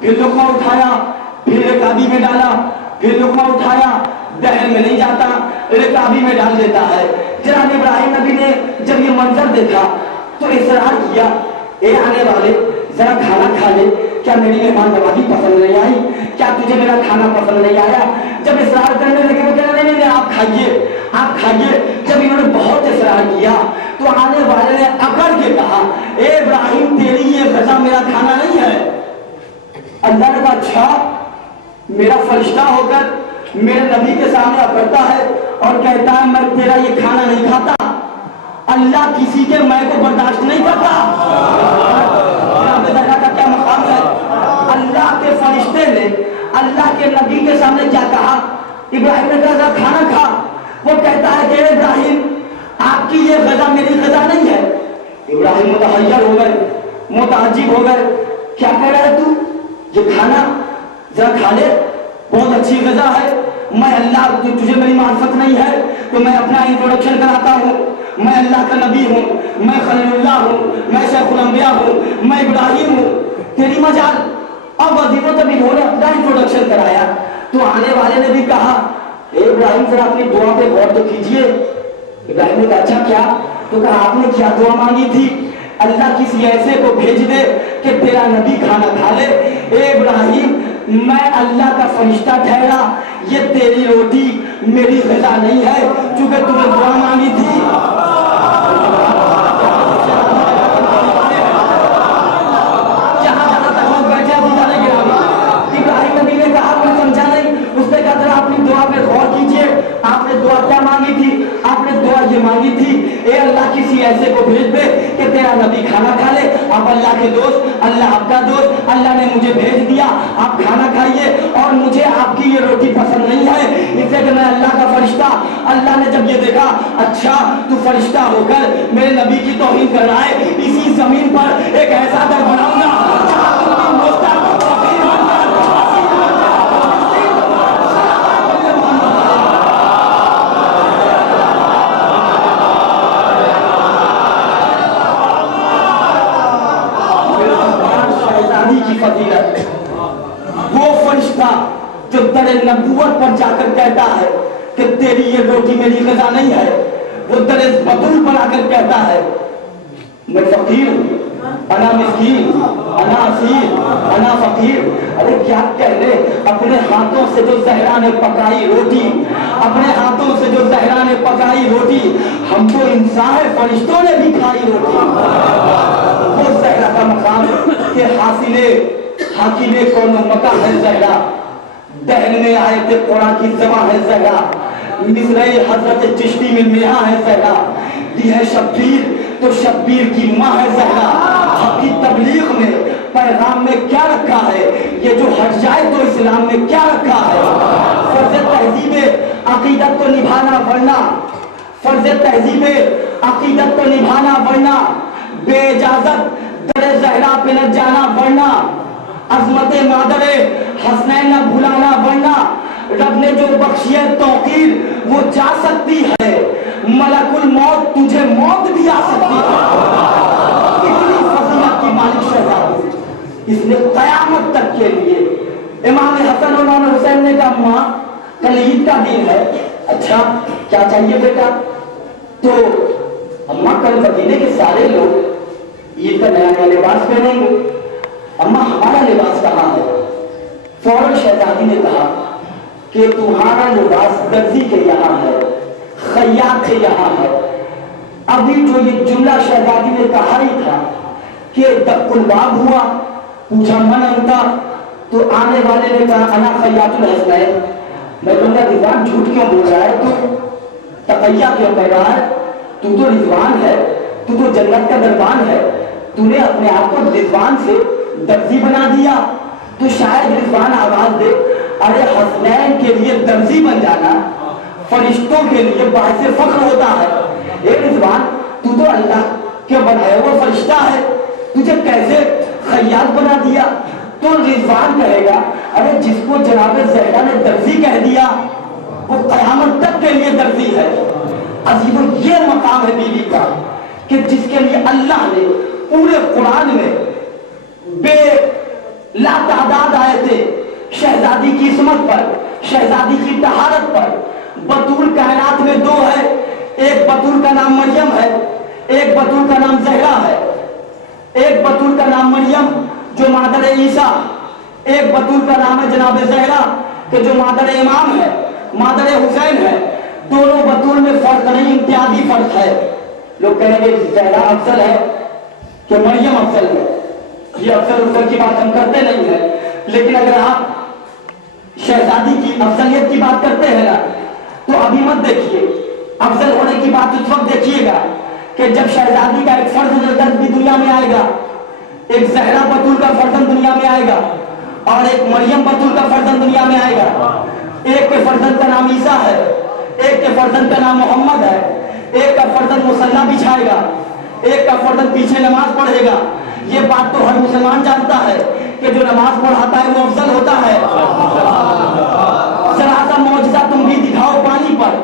پھر لقمہ اٹھایا، پھر رکابی میں ڈالا، پھر لقمہ اٹھایا، دہن میں نہیں جاتا، رکابی میں ڈال دیتا ہے۔ جناب ابراہیم نبی نے جب یہ منظر دیکھا تو اصرار کیا، اے آنے والے ذرا کھانا کھا لے، کیا میری مہمان نوازی پسند نہیں آئی؟ کیا تجھے میرا کھانا پسند نہیں آیا؟ جب اصرار کرنے لگے وہ کہنا نہیں نہیں آپ کھائیے، آپ کھائیے۔ جب انہوں نے بہت اصرار کیا تو آنے والے نے اکڑ کے کہا، اے ابراہیم تیری یہ غذا میرا کھانا نہیں ہے۔ اللہ نے کہا اچھا، میرا فرشتہ ہو کر میرے نبی کے سامنے اکڑتا ہے اور کہتا ہے میں تیرا یہ کھانا نہیں کھاتا۔ اللہ کسی کے میں کو برداشت نہیں کرتا۔ کا کیا مقام ہے؟ اللہ کے فرشتے نے اللہ کے نبی کے سامنے کیا کہا؟ ابراہیم نے کہا کھانا کھا۔ وہ کہتا ہے کہ ابراہیم آپ کی یہ غذا میری غذا نہیں ہے۔ ابراہیم متحیر ہو گئے، متعجب ہو گئے، کیا کہہ رہا ہے تو؟ یہ کھانا ذرا کھا لے، بہت اچھی غذا ہے۔ میں اللہ، تجھے میری معرفت نہیں ہے تو میں اپنا انٹروڈکشن کراتا ہوں۔ میں اللہ کا نبی ہوں، میں خلیل اللہ ہوں، میں شیخ الانبیاء ہوں، میں ابراہیم ہوں، تیری مجال۔ اب وزیروں جب انہوں نے اپنا انٹروڈکشن کرایا تو آنے والے نے بھی کہا اے ابراہیم ذرا اپنی دعا پہ غور تو کیجئے۔ ابراہیم نے کہا اچھا کیا؟ تو کہا آپ نے کیا دعا مانگی تھی؟ اللہ کسی ایسے کو بھیج دے کہ تیرا نبی کھانا کھا لے۔ اے ابراہیم میں اللہ کا فرشتہ ٹھہرا، یہ تیری روٹی میری غذا نہیں ہے چونکہ تم نے دعا مانگی تھی۔ ابراہیم نبی نے کہا میں سمجھا نہیں۔ اس نے کہا ذرا اپنی دعا پہ غور کیجئے، آپ نے دعا کیا مانگی تھی؟ آپ نے دعا یہ مانگی تھی اے اللہ کسی ایسے کو بھیج دے کہ تیرا نبی کھانا کھا لے۔ آپ اللہ کے دوست، اللہ آپ کا دوست، اللہ نے مجھے بھیج دیا، آپ کھانا کھائیے اور مجھے آپ کی یہ روٹی پسند نہیں ہے اس لیے کہ میں اللہ کا فرشتہ۔ اللہ نے جب یہ دیکھا اچھا تو فرشتہ ہو کر میرے نبی کی توہین کر رہا ہے، اسی زمین پر ایک ایسا در بناؤں گا جہاں تم کی فضیلت۔ وہ فرشتہ جو در نبوت پر جا کر کہتا ہے کہ تیری یہ روٹی میری غذا نہیں ہے، وہ در بطول پر آ کر کہتا ہے میں فقیر ہوں، انا مسکین، انا اسیر، انا فقیر۔ ارے کیا کہنے، اپنے ہاتھوں سے جو زہرا نے پکائی روٹی، اپنے ہاتھوں سے جو زہرا نے پکائی روٹی، ہم تو انسان ہے، فرشتوں نے بھی کھائی روٹی۔ وہ زہرا کا مقام کہ حاکم کون مکہ ہے زہرا، دہن میں آئے تھے قرآن کی زبان ہے زہرا، مصرعی حضرت چشتی میں میاں ہے زہرا، دی ہے شبیر تو شبیر کی ماں ہے زہرا۔ حق کی تبلیغ میں پیغام میں کیا رکھا ہے، یہ جو ہٹ جائے تو اسلام میں کیا رکھا ہے؟ فرض تہذیب عقیدت کو نبھانا ورنہ، فرض تہذیب عقیدت کو نبھانا ورنہ، بے اجازت در زہرا پہ نہ جانا ورنہ، عظمت مادر حسنین نہ بھلانا ورنہ، رب نے جو بخشی ہے توقیر وہ جا سکتی ہے، ملک الموت تجھے موت بھی آ سکتی ہے۔ اتنی فضیلت کی مالک شہزادی، اس نے قیامت تک کے لیے امام حسن اور امام حسین نے کہا ماں کل عید کا دن ہے، اچھا کیا چاہیے بیٹا؟ تو اماں کل مدینے کے سارے لوگ عید کا نیا نیا لباس پہنیں گے، اماں ہمارا لباس کہاں ہے؟ فوراً شہزادی نے کہا کہ تمہارا لباس درزی کے یہاں ہے، خیاط کے یہاں ہے۔ ابھی جو یہ جملہ شہزادی نے کہا ہی تھا کہ دق الباب ہوا، پوچھا من انتا، تو آنے والے نے کہا انا خیاط الحسنین۔ میں بندہ رضوان جھوٹ کیوں بول رہا ہے، تو تقیہ کیوں کہہ رہا ہے؟ تو رضوان ہے، تو جنت کا دربان ہے، تو نے اپنے آپ کو رضوان سے درزی بنا دیا، تو شاید رضوان آواز دے ارے حسنین کے لیے درزی بن جانا فرشتوں کے لیے باعث فخر ہوتا ہے۔ اے رضوان تو اللہ کے بنایا ہوا فرشتہ ہے، تجھے کیسے خیاط بنا دیا؟ تو رضوان کہے گا ارے جس کو جناب زہرا نے درزی کہہ دیا وہ قیامت تک کے لیے درزی ہے۔ عزیزو یہ مقام ہے بیوی کا کہ جس کے لیے اللہ نے پورے قرآن میں بے لاتعداد آیتیں شہزادی کی عصمت پر، شہزادی کی طہارت پر۔ بطول کائنات میں دو ہے، ایک بطول کا نام مریم ہے، ایک بطول کا نام زہرا ہے۔ ایک بطول کا نام مریم جو مادر عیسیٰ، ایک بطول کا نام ہے جناب زہرا کہ جو مادر امام ہے، مادر حسین ہے۔ دونوں بطول میں فرق نہیں، امتیازی فرق ہے۔ لوگ کہیں گے زہرا افضل ہے کہ مریم افضل ہے، یہ افضل کی بات ہم کرتے نہیں ہیں، لیکن اگر آپ شہزادی کی افضلیت کی بات کرتے ہیں نا تو ابھی مت دیکھیے، افضل ہونے کی بات اس وقت دیکھیے گا کہ جب شہزادی کا ایک فرزند بھی دنیا میں آئے گا، ایک زہرا بطول کا فرزند دنیا میں آئے گا اور ایک مریم بطول کا فرزند دنیا میں آئے گا۔ ایک کے فرزند کا نام عیسیٰ ہے، ایک کے فرزند کا نام محمد ہے، ایک کا فرزند مصلی بچھائے گا، ایک کا فرزند پیچھے نماز پڑھے گا۔ یہ بات تو ہر مسلمان جانتا ہے کہ جو نماز پڑھاتا ہے وہ افضل ہوتا ہے۔ ذرا سا معجزہ تم بھی دکھاؤ پانی پر،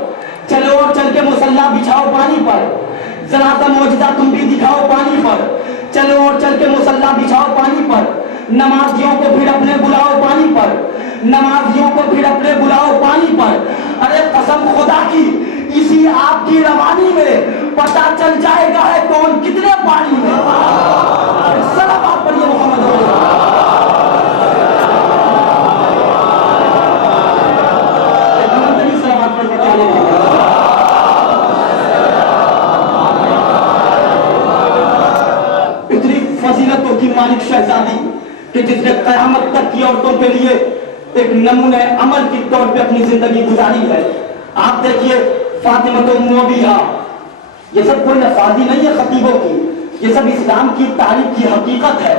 چلو اور چل کے مصلی بچھاؤ پانی پر۔ ذرا سا معجزہ تم بھی دکھاؤ پانی پر، چلو اور چل کے مصلی بچھاؤ پانی پر۔ نمازیوں کو پھر اپنے بلاؤ پانی پر، نمازیوں کو پھر اپنے بلاؤ پانی پر۔ ارے قسم خدا کی اسی آپ کی روانی میں پتہ چل جائے گا ہے کون کتنے پانی میں۔ صلوات پڑھیے محمد رسول فضیلتوں کی مالک شہزادی کہ جس نے قیامت تک کی عورتوں کے لیے ایک نمونہ عمل کی طور پہ اپنی زندگی گزاری ہے۔ آپ دیکھیے فاطمہ موبیہ، یہ سب کوئی نفاذی نہیں ہے خطیبوں کی، یہ سب اسلام کی تاریخ کی حقیقت ہے۔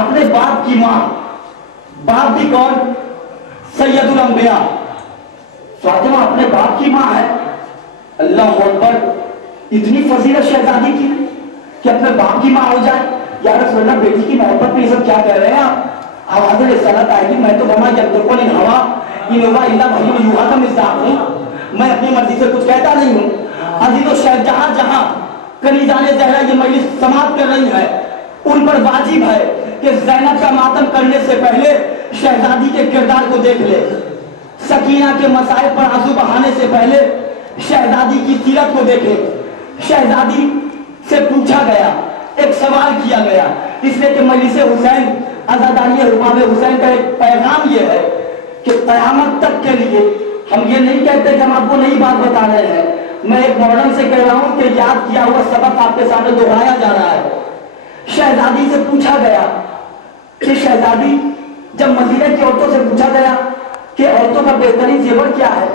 اپنے باپ کی ماں، باپ بھی کون؟ سید الانبیاء، فاطمہ اپنے باپ کی ماں ہے۔ اللہ اکبر، اتنی فضیلت شہزادی کی کہ اپنے باپ کی ماں ہو جائے۔ یا رسول اللہ بیٹی کی محبت میں یہ سب کیا کہہ رہے ہیں آپ؟ آواز رسالت آئے گی، میں تو وما یبدو ان ہوا ان ہوا الا وحی یوحی کا مصداق ہوں، میں اپنی مرضی سے کچھ کہتا نہیں ہوں۔ عزیز و شہر جہاں جہاں کنیزان زہرا یہ مجلس سماعت کر رہی ہے، ان پر واجب ہے کہ زینب کا ماتم کرنے سے پہلے شہزادی کے کردار کو دیکھ لے، سکینہ کے مسائل پر آنسو بہانے سے پہلے شہزادی کی سیرت کو دیکھے۔ شہزادی سے پوچھا گیا، ایک سوال کیا گیا، اس لیے کہ مجلس حسین عزاداری حباب حسین کا ایک پیغام یہ ہے کہ قیامت تک کے لیے ہم یہ نہیں کہتے کہ ہم آپ کو نئی بات بتا رہے ہیں، میں ایک مولن سے کہہ رہا ہوں کہ یاد کیا ہوا سبق آپ کے سامنے دہرایا جا رہا ہے۔ شہزادی سے پوچھا گیا کہ شہزادی، جب مدینے کی عورتوں سے پوچھا گیا کہ عورتوں کا بہترین زیور کیا ہے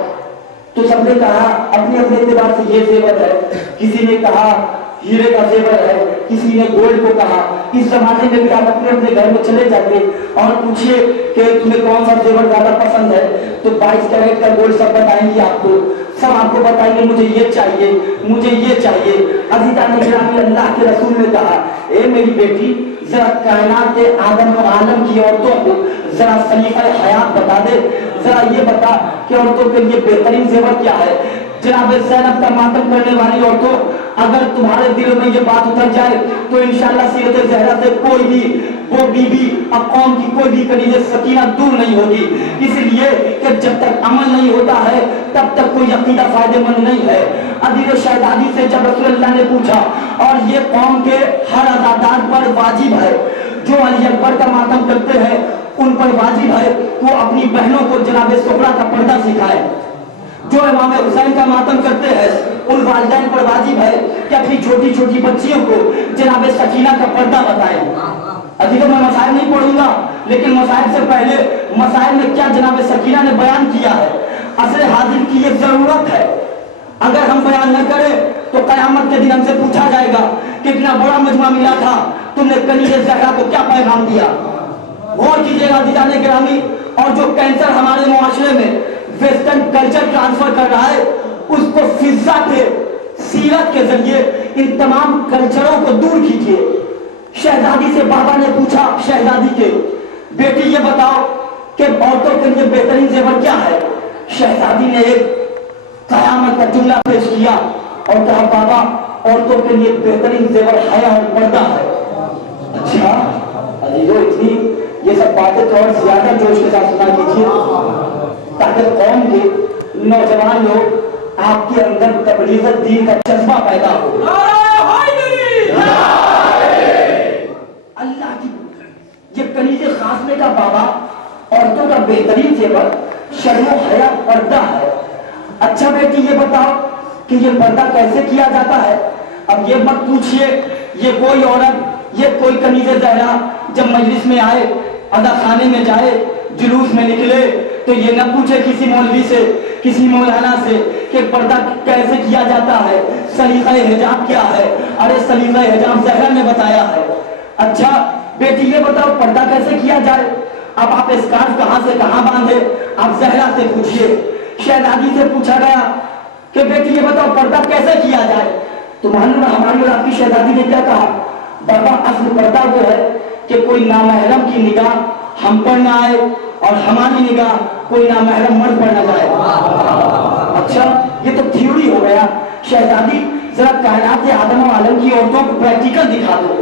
تو سب نے کہا اپنے اپنے اعتبار سے یہ زیور ہے، کسی نے کہا ہیرے کا زیور ہے، کسی نے گولڈ کو کہا۔ اس زمانے میں بھی آپ اپنے اپنے گھر میں چلے جاتے اور پوچھئے کہ تمہیں کون سا زیور زیادہ پسند ہے تو 22 کیرٹ کا گولڈ سب بتائیں گے آپ کو، سب آپ کو بتائیں گے مجھے یہ چاہیے، مجھے یہ چاہیے۔ عزیزان گرامی، اللہ کے رسول نے کہا اے میری بیٹی، ذرا کائنات کے آدم و عالم کی عورتوں کو ذرا سلیقہ حیات بتا دے، ذرا یہ بتا کہ عورتوں کے لیے بہترین زیور کیا ہے۔ جناب زینب کا ماتم کرنے والی عورتوں، اگر تمہارے دل میں یہ بات اتر جائے تو انشاءاللہ سیرت زہرا سے کوئی بھی وہ بی بی اب قوم کی کوئی بھی کنیز سکینہ دور نہیں ہوگی، اس لیے کہ جب تک عمل نہیں ہوتا ہے تب تک کوئی عقیدہ فائدہ مند نہیں ہے۔ عزیز و شہزادی سے جب رسول اللہ نے پوچھا، اور یہ قوم کے ہر عزادار پر واجب ہے، جو علی اکبر کا ماتم کرتے ہیں ان پر واجب ہے وہ اپنی بہنوں کو جناب سغرا کا پردہ سکھائے، جو امام حسین کا ماتم کرتے ہیں ان والدین پر واجب ہے کہ اپنی چھوٹی چھوٹی بچیوں کو جناب سکینہ کا پردہ بتائیں۔ عزیزوں، میں مسائل نہیں پڑھوں گا، لیکن مسائل سے پہلے مسائل میں کیا جناب سکینہ نے بیان کیا ہے، عصر حاضر کی یہ ضرورت ہے۔ اگر ہم بیان نہ کریں تو قیامت کے دن ہم سے پوچھا جائے گا کہ اتنا بڑا مجمع ملا تھا، تم نے کنیز زہرا کو کیا پیغام دیا۔ غور کیجیے گا عزیزان گرامی، اور جو کینسر ہمارے معاشرے میں ویسٹرن کلچر ٹرانسفر کر رہا ہے اس کو فضا کے سیرت کے ذریعے ان تمام کلچروں کو دور کیجیے۔ شہزادی سے بابا نے پوچھا شہزادی کے، بیٹی یہ بتاؤ کہ عورتوں کے لیے بہترین زیور کیا ہے۔ شہزادی نے ایک قیامت کا جملہ پیش کیا اور کہا بابا عورتوں کے لیے بہترین زیور حیا اور پردہ ہے۔ اچھا عزیزو، اتنی یہ سب باتیں تو اور زیادہ جوش کے ساتھ سنا کیجیے تاکہ قوم کے نوجوان لوگ آپ کے اندر تبلیغ دین کا جذبہ پیدا ہو. اللہ کی یہ کنیز خاصنے کا بابا عورتوں کا بہترین زیور شرم و حیا پردہ ہے. اچھا بیٹی یہ بتاؤ کہ یہ پردہ کیسے کیا جاتا ہے؟ اب یہ مت پوچھئے یہ کوئی عورت یہ کوئی کنیز زہرا جب مجلس میں آئے ادا خانے میں جائے جلوس میں نکلے تو یہ نہ پوچھے کسی مولوی سے کسی مولانا سے کہ پردہ کیسے کیا جاتا ہے, سلیقہ حجاب کیا ہے. ارے سلیقہ حجاب زہرا نے بتایا ہے. اچھا بیٹی یہ بتاؤ پردہ کیسے کیا جائے؟ اب آپ اسکارف کہاں سے کہاں باندھے آپ زہرا سے پوچھئے. شہزادی سے پوچھا گیا کہ بیٹی یہ بتاؤ پردہ کیسے کیا جائے؟ تو معلوم ہماری اور آپ کی شہزادی نے کیا کہا؟ بابا اصل پردہ وہ ہے کہ کوئی نامحرم کی نگاہ ہم پر نہ آئے اور ہماری نگاہ کوئی نامحرم مرد پر نہ جائے. اچھا یہ تو تھیوری ہو گیا. شہزادی ذرا کائنات آدم و عالم کی عورتوں کو پریکٹیکل دکھا دو.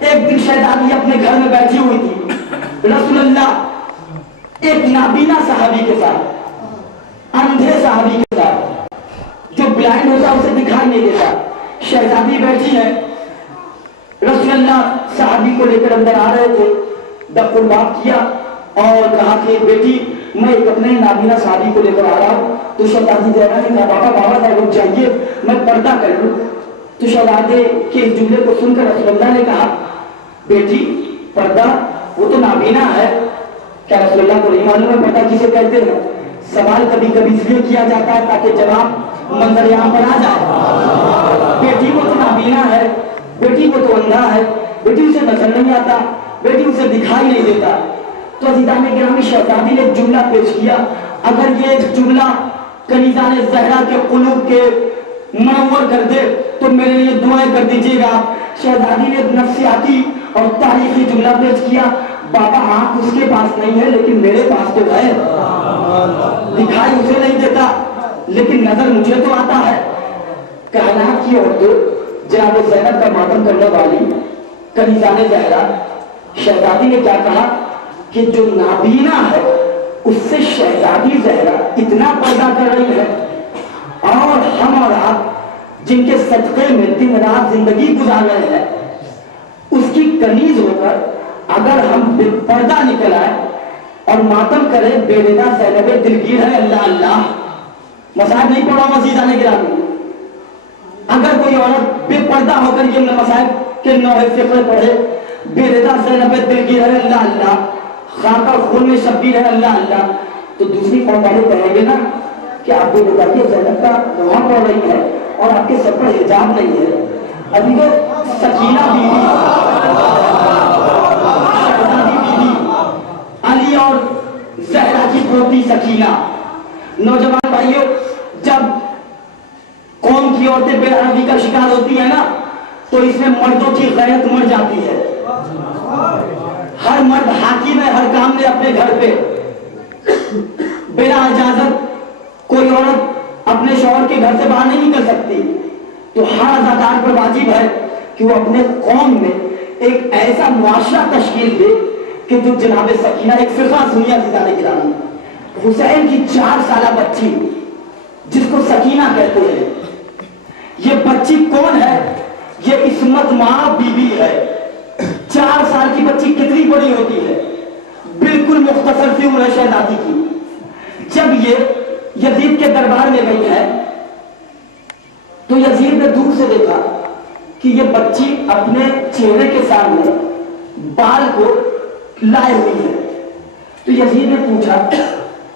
ایک دن شہزادی اپنے گھر میں بیٹھی ہوئی تھی, رسول اللہ ایک نابینا صحابی کے ساتھ, اندھے صحابی کے ساتھ, جو بلائنڈ ہوتا اسے دکھائی نہیں دیتا. شہزادی بیٹھی ہے, رسول اللہ صحابی کو لے کر اندر آ رہے تھے. دفع الباب کیا اور کہا کہ بیٹی میں ایک اپنے نابینا صحابی کو لے کر آ رہا ہوں. تو شہزادی زہرا نے کہا بابا بابا ذرا رک جائیے میں پردہ کر لوں. تو شہزادے کے اس جملے کو سن کر رسول اللہ نے کہا بیٹی پردہ وہ تو نابینا ہے. کیا رسول اللہ کو نہیں معلوم ہے پردہ کسے کہتے ہیں؟ سوال کبھی کبھی اس لیے کیا جاتا ہے تاکہ جواب منظر یہاں پر آ جائے. بیٹی وہ تو نابینا ہے, بیٹی وہ تو اندھا ہے, بیٹی اسے نظر نہیں آتا, بیٹی اسے دکھائی نہیں دیتا. تو عزیزان گرامی شہزادی نے جملہ پیش کیا. اگر یہ جملہ کنیزان زہرا کے قلوب کے منور کر دے تو میرے لیے دعائیں کر دیجیے گا. شہزادی نے نفسیاتی اور تاریخی جملہ پیش کیا. بابا آنکھ اس کے پاس نہیں ہے لیکن میرے پاس تو ہے. دکھائی اسے نہیں دیتا لیکن نظر مجھے تو آتا ہے. کائنات کی عورتوں جناب زینب کا ماتم کرنے والی کنیزان زہرا, شہزادی نے کیا کہا کہ جو نابینا ہے اس سے شہزادی زہرا اتنا پردہ کر رہی ہے, اور ہم اور آپ جن کے صدقے میں دن رات زندگی گزار رہے ہیں اس کی کنیز ہو کر اگر ہم بے پردہ نکل آئے اور ماتم کریں بے ردا زینب دلگیر ہے اللہ اللہ. مصائب نہیں پڑھا عزیزان گرامی. اگر کوئی عورت بے پردہ ہو کر یہ مصائب کے نوع فقہ پڑھے بے ردا زینب دلگیر ہے اللہ اللہ, خاکہ خون میں شبیر ہے اللہ اللہ, تو دوسری قوم والے کہیں گے نا کہ آپ کو بتائیے زینب کا وہاں پڑھ رہی ہے اور آپ کے سر پر حجاب نہیں ہے. ابھی تو سکینہ بیوی شہزادی بیوی علی اور زہرا کی پوتی سکینہ. نوجوان بھائیوں جب قوم کی عورتیں بے عربی کا شکار ہوتی ہیں نا تو اس میں مردوں کی غیرت مر جاتی ہے. ہر مرد حاکم ہے ہر کام میں اپنے گھر پہ. بلا اجازت کوئی عورت اپنے شوہر کے گھر سے باہر نہیں نکل سکتی. تو ہر ازادار پر واجب ہے کہ وہ اپنے قوم میں ایک ایسا معاشرہ تشکیل دے کہ جو جناب سکینہ ایک فرقہ سنیا عزیزان گرامی, حسین کی 4 سالہ بچی جس کو سکینہ کہتے ہیں, یہ بچی کون ہے؟ یہ عصمت ماں بی بی ہے. 4 سال کی بچی کتنی بڑی ہوتی ہے؟ بالکل مختصر سی عمر ہے شہزادی کی. جب یہ یزید کے دربار میں گئی ہے تو یزید نے دور سے دیکھا کہ یہ بچی اپنے چہرے کے سامنے بال کو لائے ہوئی ہے. تو یزید نے پوچھا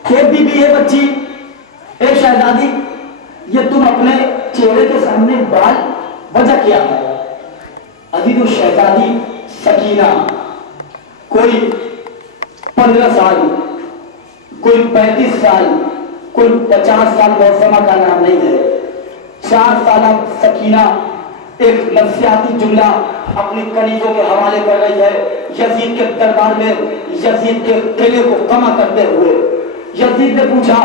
کہ بی بی ہے بچی, اے شہزادی یہ تم اپنے چہرے کے سامنے بال وجہ کیا ہے؟ عزیز و شہزادی سکینہ کوئی 15 سال کوئی 35 سال کوئی 50 سال موسمہ کا نام نہیں ہے. 4 سالہ سکینہ ایک نفسیاتی جملہ اپنی کنیزوں کے حوالے کر رہی ہے یزید کے دربار میں. یزید کے قلعے کو قمع کرتے ہوئے یزید نے پوچھا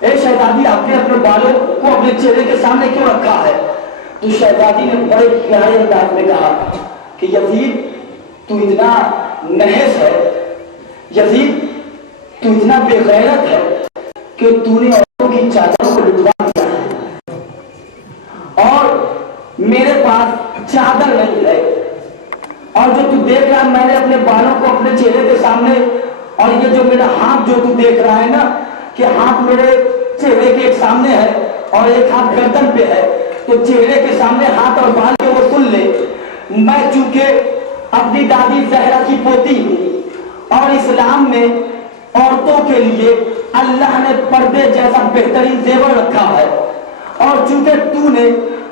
اے شہزادی آپ نے اپنے بالوں کو اپنے چہرے کے سامنے کیوں رکھا ہے؟ تو شہزادی نے بڑے پیارے انداز میں کہا کہ یزید تو اتنا نحس ہے یزید تو اتنا بے غیرت ہے کہ تو نے عورتوں کی چادروں کو لٹوا دیا ہے اور میرے پاس چادر نہیں ہے، اور جو تو دیکھ رہا ہے میں نے اپنے بالوں کو اپنے چہرے کے سامنے، اور یہ جو میرا ہاتھ جو تو دیکھ رہا ہے نا کہ ہاتھ میرے چہرے کے ایک سامنے ہے اور ایک ہاتھ گردن پہ ہے، تو چہرے کے سامنے ہاتھ اور بال کے وہ سن لے، میں چونکہ اپنی دادی زہرا کی پوتی ہوں اور اسلام میں عورتوں کے لیے اللہ نے پردے جیسا بہترین زیور رکھا ہے، اور چونکہ تو نے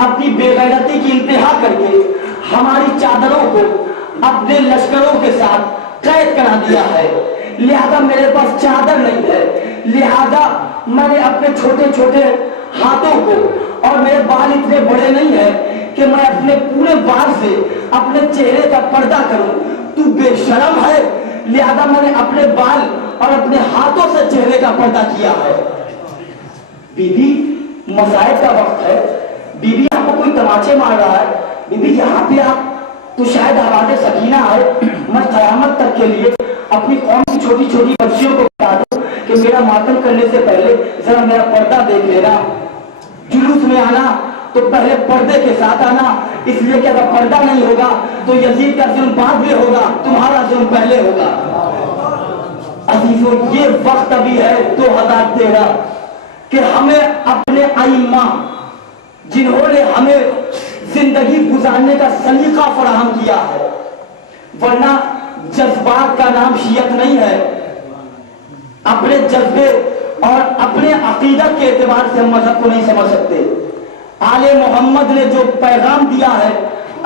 اپنی بے غیرتی کی انتہا کر کے ہماری چادروں کو اپنے لشکروں کے ساتھ قید کرا دیا ہے، لہذا میرے پاس چادر نہیں ہے، لہذا میں نے اپنے چھوٹے چھوٹے ہاتھوں کو، اور میرے بال اتنے بڑے نہیں ہیں کہ میں اپنے پورے بال سے اپنے چہرے کا پردہ کروں، تو بے شرم ہے، لہذا میں نے اپنے بال اور اپنے ہاتھوں سے چہرے کا پردہ کیا ہے۔ بی بی مصائب کا وقت ہے، بی بی آپ کو کوئی تماچے مار رہا ہے، بی بی یہاں پہ آپ تو شاید حوالے سکینہ ہے، میں قیامت تک کے لیے اپنی قوم کی چھوٹی چھوٹی بچیوں کو بتا دوں کہ میرا ماتم کرنے سے پہلے ذرا میرا پردہ دیکھ لینا، جلوس میں آنا تو پہلے پردے کے ساتھ آنا، اس لیے کہ اگر پردہ نہیں ہوگا تو یزید کا ظلم بعد میں ہوگا، تمہارا ظلم پہلے ہوگا۔ عزیزوں یہ وقت ابھی ہے 2013 کہ ہمیں اپنے ائمہ جنہوں نے ہمیں زندگی گزارنے کا سلیقہ فراہم کیا ہے، ورنہ جذبات کا نام شیعت نہیں ہے، اپنے جذبے اور اپنے عقیدت کے اعتبار سے ہم مذہب کو نہیں سمجھ سکتے۔ آل محمد نے جو پیغام دیا ہے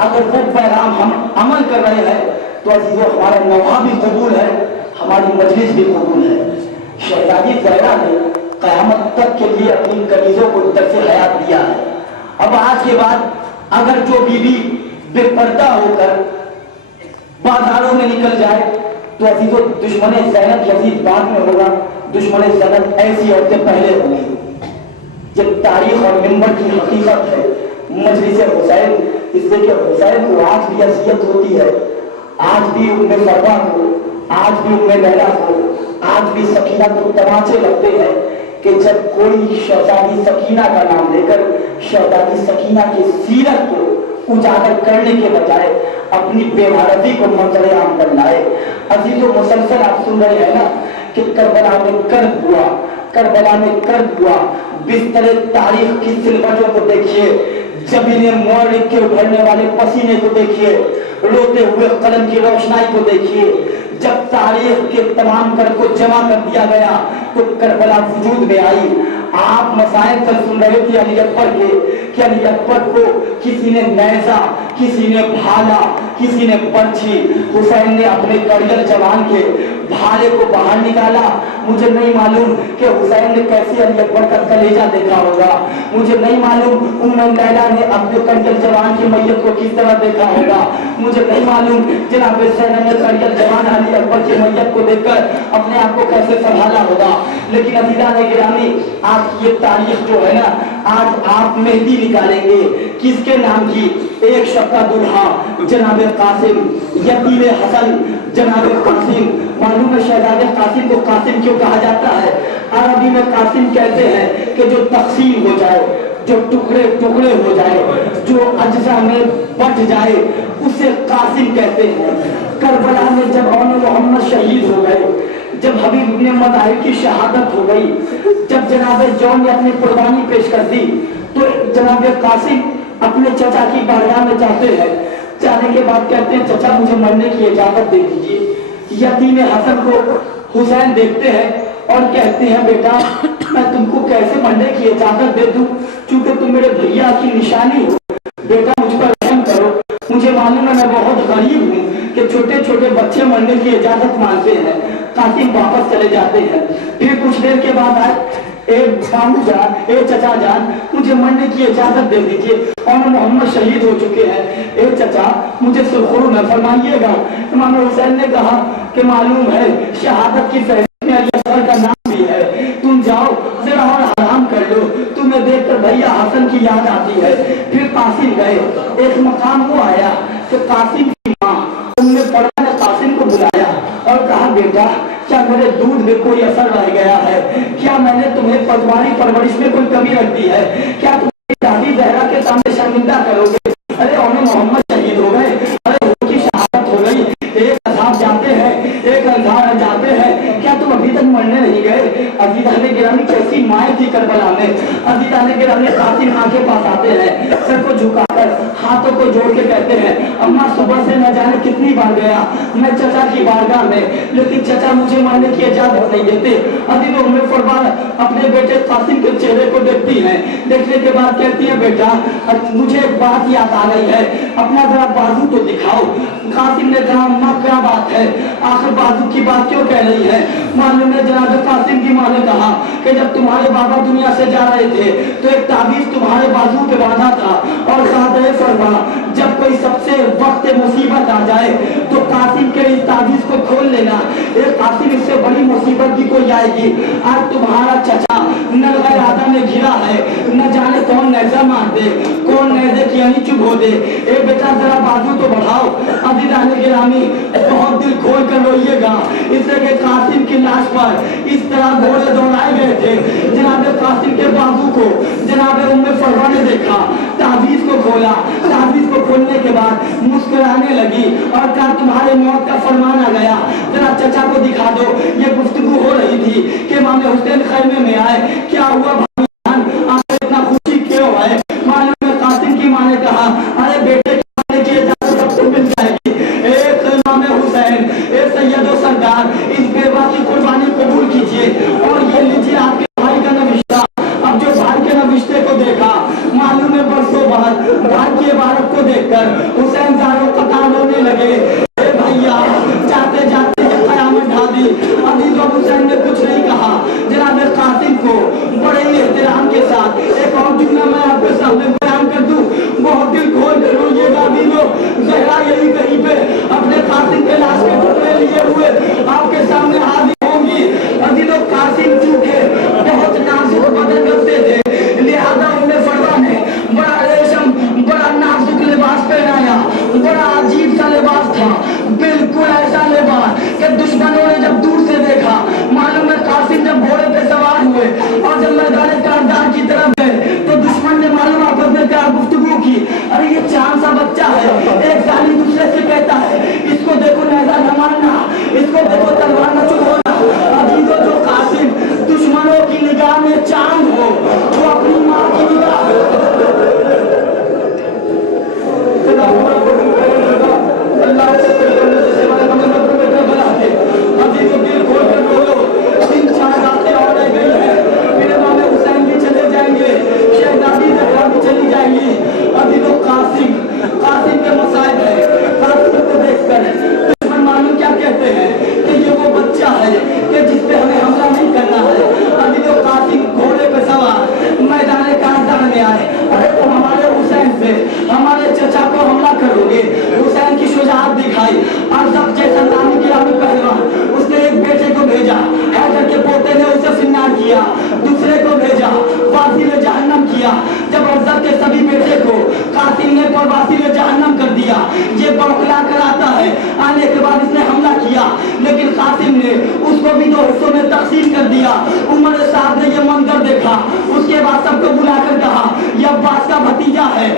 اگر وہ پیغام ہم عمل کر رہے ہیں تو عزیزوں ہمارا نوحہ بھی قبول ہے، ہماری مجلس بھی قبول ہے۔ شہزادی زہرا نے قیامت تک کے لیے اپنی کنیزوں کو درس حیات دیا ہے۔ اب آج کے بعد اگر جو بی بی بے پردہ ہو کر بازاروں میں نکل جائے تو عزیزوں دشمن زینب یزید بعد میں ہوگا، دشمن زینب ایسی عورتیں پہلے ہوگی۔ یہ تاریخ اور منبر کی حقیقت ہے۔ مجلس حسین اس لیے کہ حسین کو آج بھی اذیت ہوتی ہے، آج بھی ام فروا کو، آج بھی ام لیلا کو، آج بھی سکینہ کو تماچے لگتے ہیں کہ جب کوئی شہزادی سکینہ کا نام لے کر شہزادی سکینہ کی سیرت کو اجاگر کرنے کے بجائے اپنی بے بھارتی کو منظر عام پر لائے۔ عزیزوں مسلسل آپ سن رہے ہیں نا کہ کربلا میں کرب ہوا، کربلا میں کرب ہوا، بستر تاریخ کی سلوٹوں کو دیکھیے، جبین مورک کے ابھرنے والے پسینے کو دیکھیے، روتے ہوئے قلم کی روشنائی کو دیکھیے۔ جب تاریخ کے تمام کر کو جمع کر دیا گیا تو کربلا وجود میں آئی۔ آپ مسائل پر سن رہے تھے علی اکبر کے کہ علی اکبر کو کسی نے نیزہ، کسی نے بھالا، کسی نے برچھی، حسین نے اپنے کڑیل جوان کے بھالے کو باہر نکالا۔ مجھے نہیں معلوم کہ حسین نے کیسے علی اکبر کا کلیجہ دیکھا ہوگا، مجھے نہیں معلوم ام لیلا نے اپنے کڑیل جوان کی میت کو کس طرح دیکھا ہوگا، مجھے نہیں معلوم جناب زینب نے کڑیل جوان علی اکبر کی میت کو دیکھ کر اپنے آپ کو کیسے سنبھالا ہوگا۔ لیکن عزیزان گرامی آج یہ تاریخ جو ہے نا، آج آپ مہدی نکالیں گے کس کے نام کی؟ ایک شب کا دلہا جناب قاسم، یتیم حسن جناب قاسم۔ معلوم ہے شہزادے قاسم کو قاسم کیوں کہا جاتا ہے؟ عربی میں قاسم کہتے ہیں کہ جو تقسیم ہو جائے، جو ٹکڑے ٹکڑے ہو جائے، جو اجزاء میں بٹ جائے، اسے قاسم کہتے ہیں۔ کربلا میں جب اون محمد شہید ہو گئے، جب حبیب ابن مطہر کی شہادت ہو گئی، جب جناب جون نے اپنی قربانی پیش کر دی تو جناب قاسم اپنے چچا کی بارگاہ میں جاتے ہیں، جانے کے بعد کہتے ہیں چچا مجھے مرنے کی اجازت دے دیجیے۔ یتیم حسن کو حسین دیکھتے ہیں اور کہتے ہیں بیٹا میں تم کو کیسے مرنے کی اجازت دے دوں، چونکہ تم میرے بھیا کی نشانی ہو، بیٹا مجھ پر رحم کرو، مجھے معلوم ہے میں بہت غریب ہوں کہ چھوٹے چھوٹے بچے مرنے کی اجازت مانگتے ہیں۔ قاسم واپس چلے جاتے ہیں، پھر کچھ دیر کے بعد آئے اے مامو جان، اے چچا جان مجھے مرنے کی اجازت دے دیجیے، اور محمد شہید ہو چکے ہیں، اے چچا مجھے سرخرو نہ فرمائیے گا۔ امام حسین نے کہا کہ معلوم ہے شہادت کی فہرست میں علی اصغر کا نام بھی ہے، تم جاؤ ذرا اور آرام کر لو، تمہیں دیکھ کر بھیا حسن کی یاد آتی ہے۔ پھر قاسم گئے، ایک مقام وہ آیا کہ قاسم کی ماں ام فروا نے قاسم کو بلایا اور کہا بیٹا میرے دودھ میں کوئی اثر رہ گیا ہے؟ کیا میں نے تمہیں پتواری پرورش میں کوئی کمی رکھ دی ہے؟ کیا تم دادی زہرا کے سامنے شرمندہ کرو گے؟ ارے انہیں محمد شہید ہو گئے، ارے ان کی شہادت ہو گئی، ایک عذاب جاتے ہیں، ایک انذار جاتے ہیں، کیا تم ابھی تک مرنے نہیں گئے؟ عزیزان گرامی کیسی مائیں تھی کربلا میں. عزیزان گرامی قاسم آنکھیں پاس آتے ہیں، سر کو جھکا کر ہاتھوں کو جوڑ کے کہتے ہیں اماں صبح سے نہ جانے کتنی بار گیا میں چچا کی بارگاہ میں، لیکن چچا مجھے ماننے کی اجازت نہیں دیتے. عزیز ام فرمان اپنے بیٹے قاسم کے چہرے کو دیکھتی ہیں، دیکھنے کے بعد کہتی ہے بیٹا مجھے ایک بات یاد آ رہی ہے، اپنا ذرا بازو تو دکھاؤ. قاسم نے کہا اماں کیا بات ہے، آخر بازو کی بات کیوں کہہ رہی ہے؟ معلوم ہے جناب قاسم کی ماں نے کہا کہ جب تمہارے بابا دنیا سے جا رہے تھے تو ایک تعویذ تمہارے بازو پہ باندھا تھا، اور کہا فرما جب کوئی سب سے وقت مصیبت آ جائے تو قاسم کے اس تعویذ کو کھول لینا، ایک قاسم اس سے بڑی مصیبت بھی کوئی آئے گی. آج تمہارا چچا نلغہ ارادہ میں گھرا ہے، نہ جانے کون نیزہ مار دے، کون نیزے کی یعنی چبھ ہو دے. اے بیٹا ذرا بازو تو بڑھاؤ. عزیزان گرامی بہت دل کھول کر روئیے گا، اس لیے کہ قاسم کی لاش پر اس طرح گھوڑے دوڑائے گئے تھے. جناب قاسم کے بازو کو جناب ام فروا نے دیکھا، تعویذ کو کھولا، تعویذ کو کھولنے کے بعد مسکرانے لگی اور کہا تمہارے موت کا فرمان آ گیا، ذرا چچا کو دکھا دو. یہ گفتگو ہو رہی تھی کہ امام حسین خیمے میں آئے، کیا ہوا بھائی جان آپ اتنا خوشی کیوں ہے؟ معلوم ہے قاسم کی ماں نے کہا ارے بیٹے کی اجازت سب کو مل جائے گی. اے امام حسین، اے سید و سردار، اس بیوہ کی قربانی قبول کیجیے اور یہ لیجیے آپ کے بھائی کا نوشتہ. اب جو بھائی کے نوشتے کو دیکھا، معلوم ہے برسوں بعد بھائی کی عبارت کو دیکھ کر حسین زاروں قطار ہونے لگے. اے بھیا جاتے جاتے یہ قیامت ڈھا دی. عزیز و حسین نے کچھ نہیں کہا. جناب قاسم کو بڑے ہی احترام کے ساتھ ایک اور جملہ میں آپ کے سامنے بیان کر دوں، بہت دل کھول کر روئیے گا. زہرا یہی کہیں پہ اپنے قاسم کے لاش کے ٹکڑے لیے ہوئے آپ کے سامنے حاضر ہوں گی. عزیزو قاسم چونکہ بہت نازک بدن رکھتے تھے، لہذا ام فروا نے بڑا ریشم بڑا نازک لباس پہنایا. بڑا عجیب سا لباس تھا، بالکل ایسا لباس کہ دشمنوں نے جب دور سے دیکھا، معلوم ہے قاسم جب گھوڑے پہ سوار ہوئے اور جب میدان کارزار کی طرف گئے تو دشمن نے معلوم آپس میں کیا گفتگو کی. ارے یہ چاند سا بچہ ہے، ایک ظالم دوسرے سے کہتا ہے اس کو دیکھو نیزہ نہ مارنا، اس کو دیکھو تلوار نہ چلوانا. عزیزو جو قاسم دشمنوں کی نگاہ میں چاند ہو، وہ اپنی ماں کی نگاہ اللہ سے عزیزو دل کھول کر بولو. 3-4 راتیں اور رہ گئی ہیں، پھر امام حسین بھی چلے جائیں گے، شہزادی زہرا بھی چلی جائیں گی. عزیزو قاسم کے مصائب ہے. قاسم کو دیکھ کر دشمن معلوم کیا کہتے ہیں کہ یہ وہ بچہ ہے کہ جس پہ ہمیں حملہ نہیں کرنا ہے. عزیزو قاسم گھوڑے پہ سوار میدان کارزار میں آئے. ارے تم ہمارے حسین سے ہمارے چچا کو حملہ کرو گے؟ حسین کی شجاعت دکھائی. ارزق جیسا نامی گرامی پہلوان اس نے ایک بیٹے کو بھیجا، حیدر کے پوتے نے اسے فنار کیا. دوسرے کو بھیجا، واصل جہنم کیا. جب ارزق کے سبھی بیٹے کو قاسم نے پر واصل جہنم کر دیا، یہ بوکھلا کر آتا ہے. آنے کے بعد اس نے حملہ کیا، لیکن قاسم نے اس کو بھی 2 حصوں میں تقسیم کر دیا. عمر صاحب نے یہ منظر دیکھا، اس کے بعد سب کو بلا کر کہا یہ عباس کا بھتیجا ہے.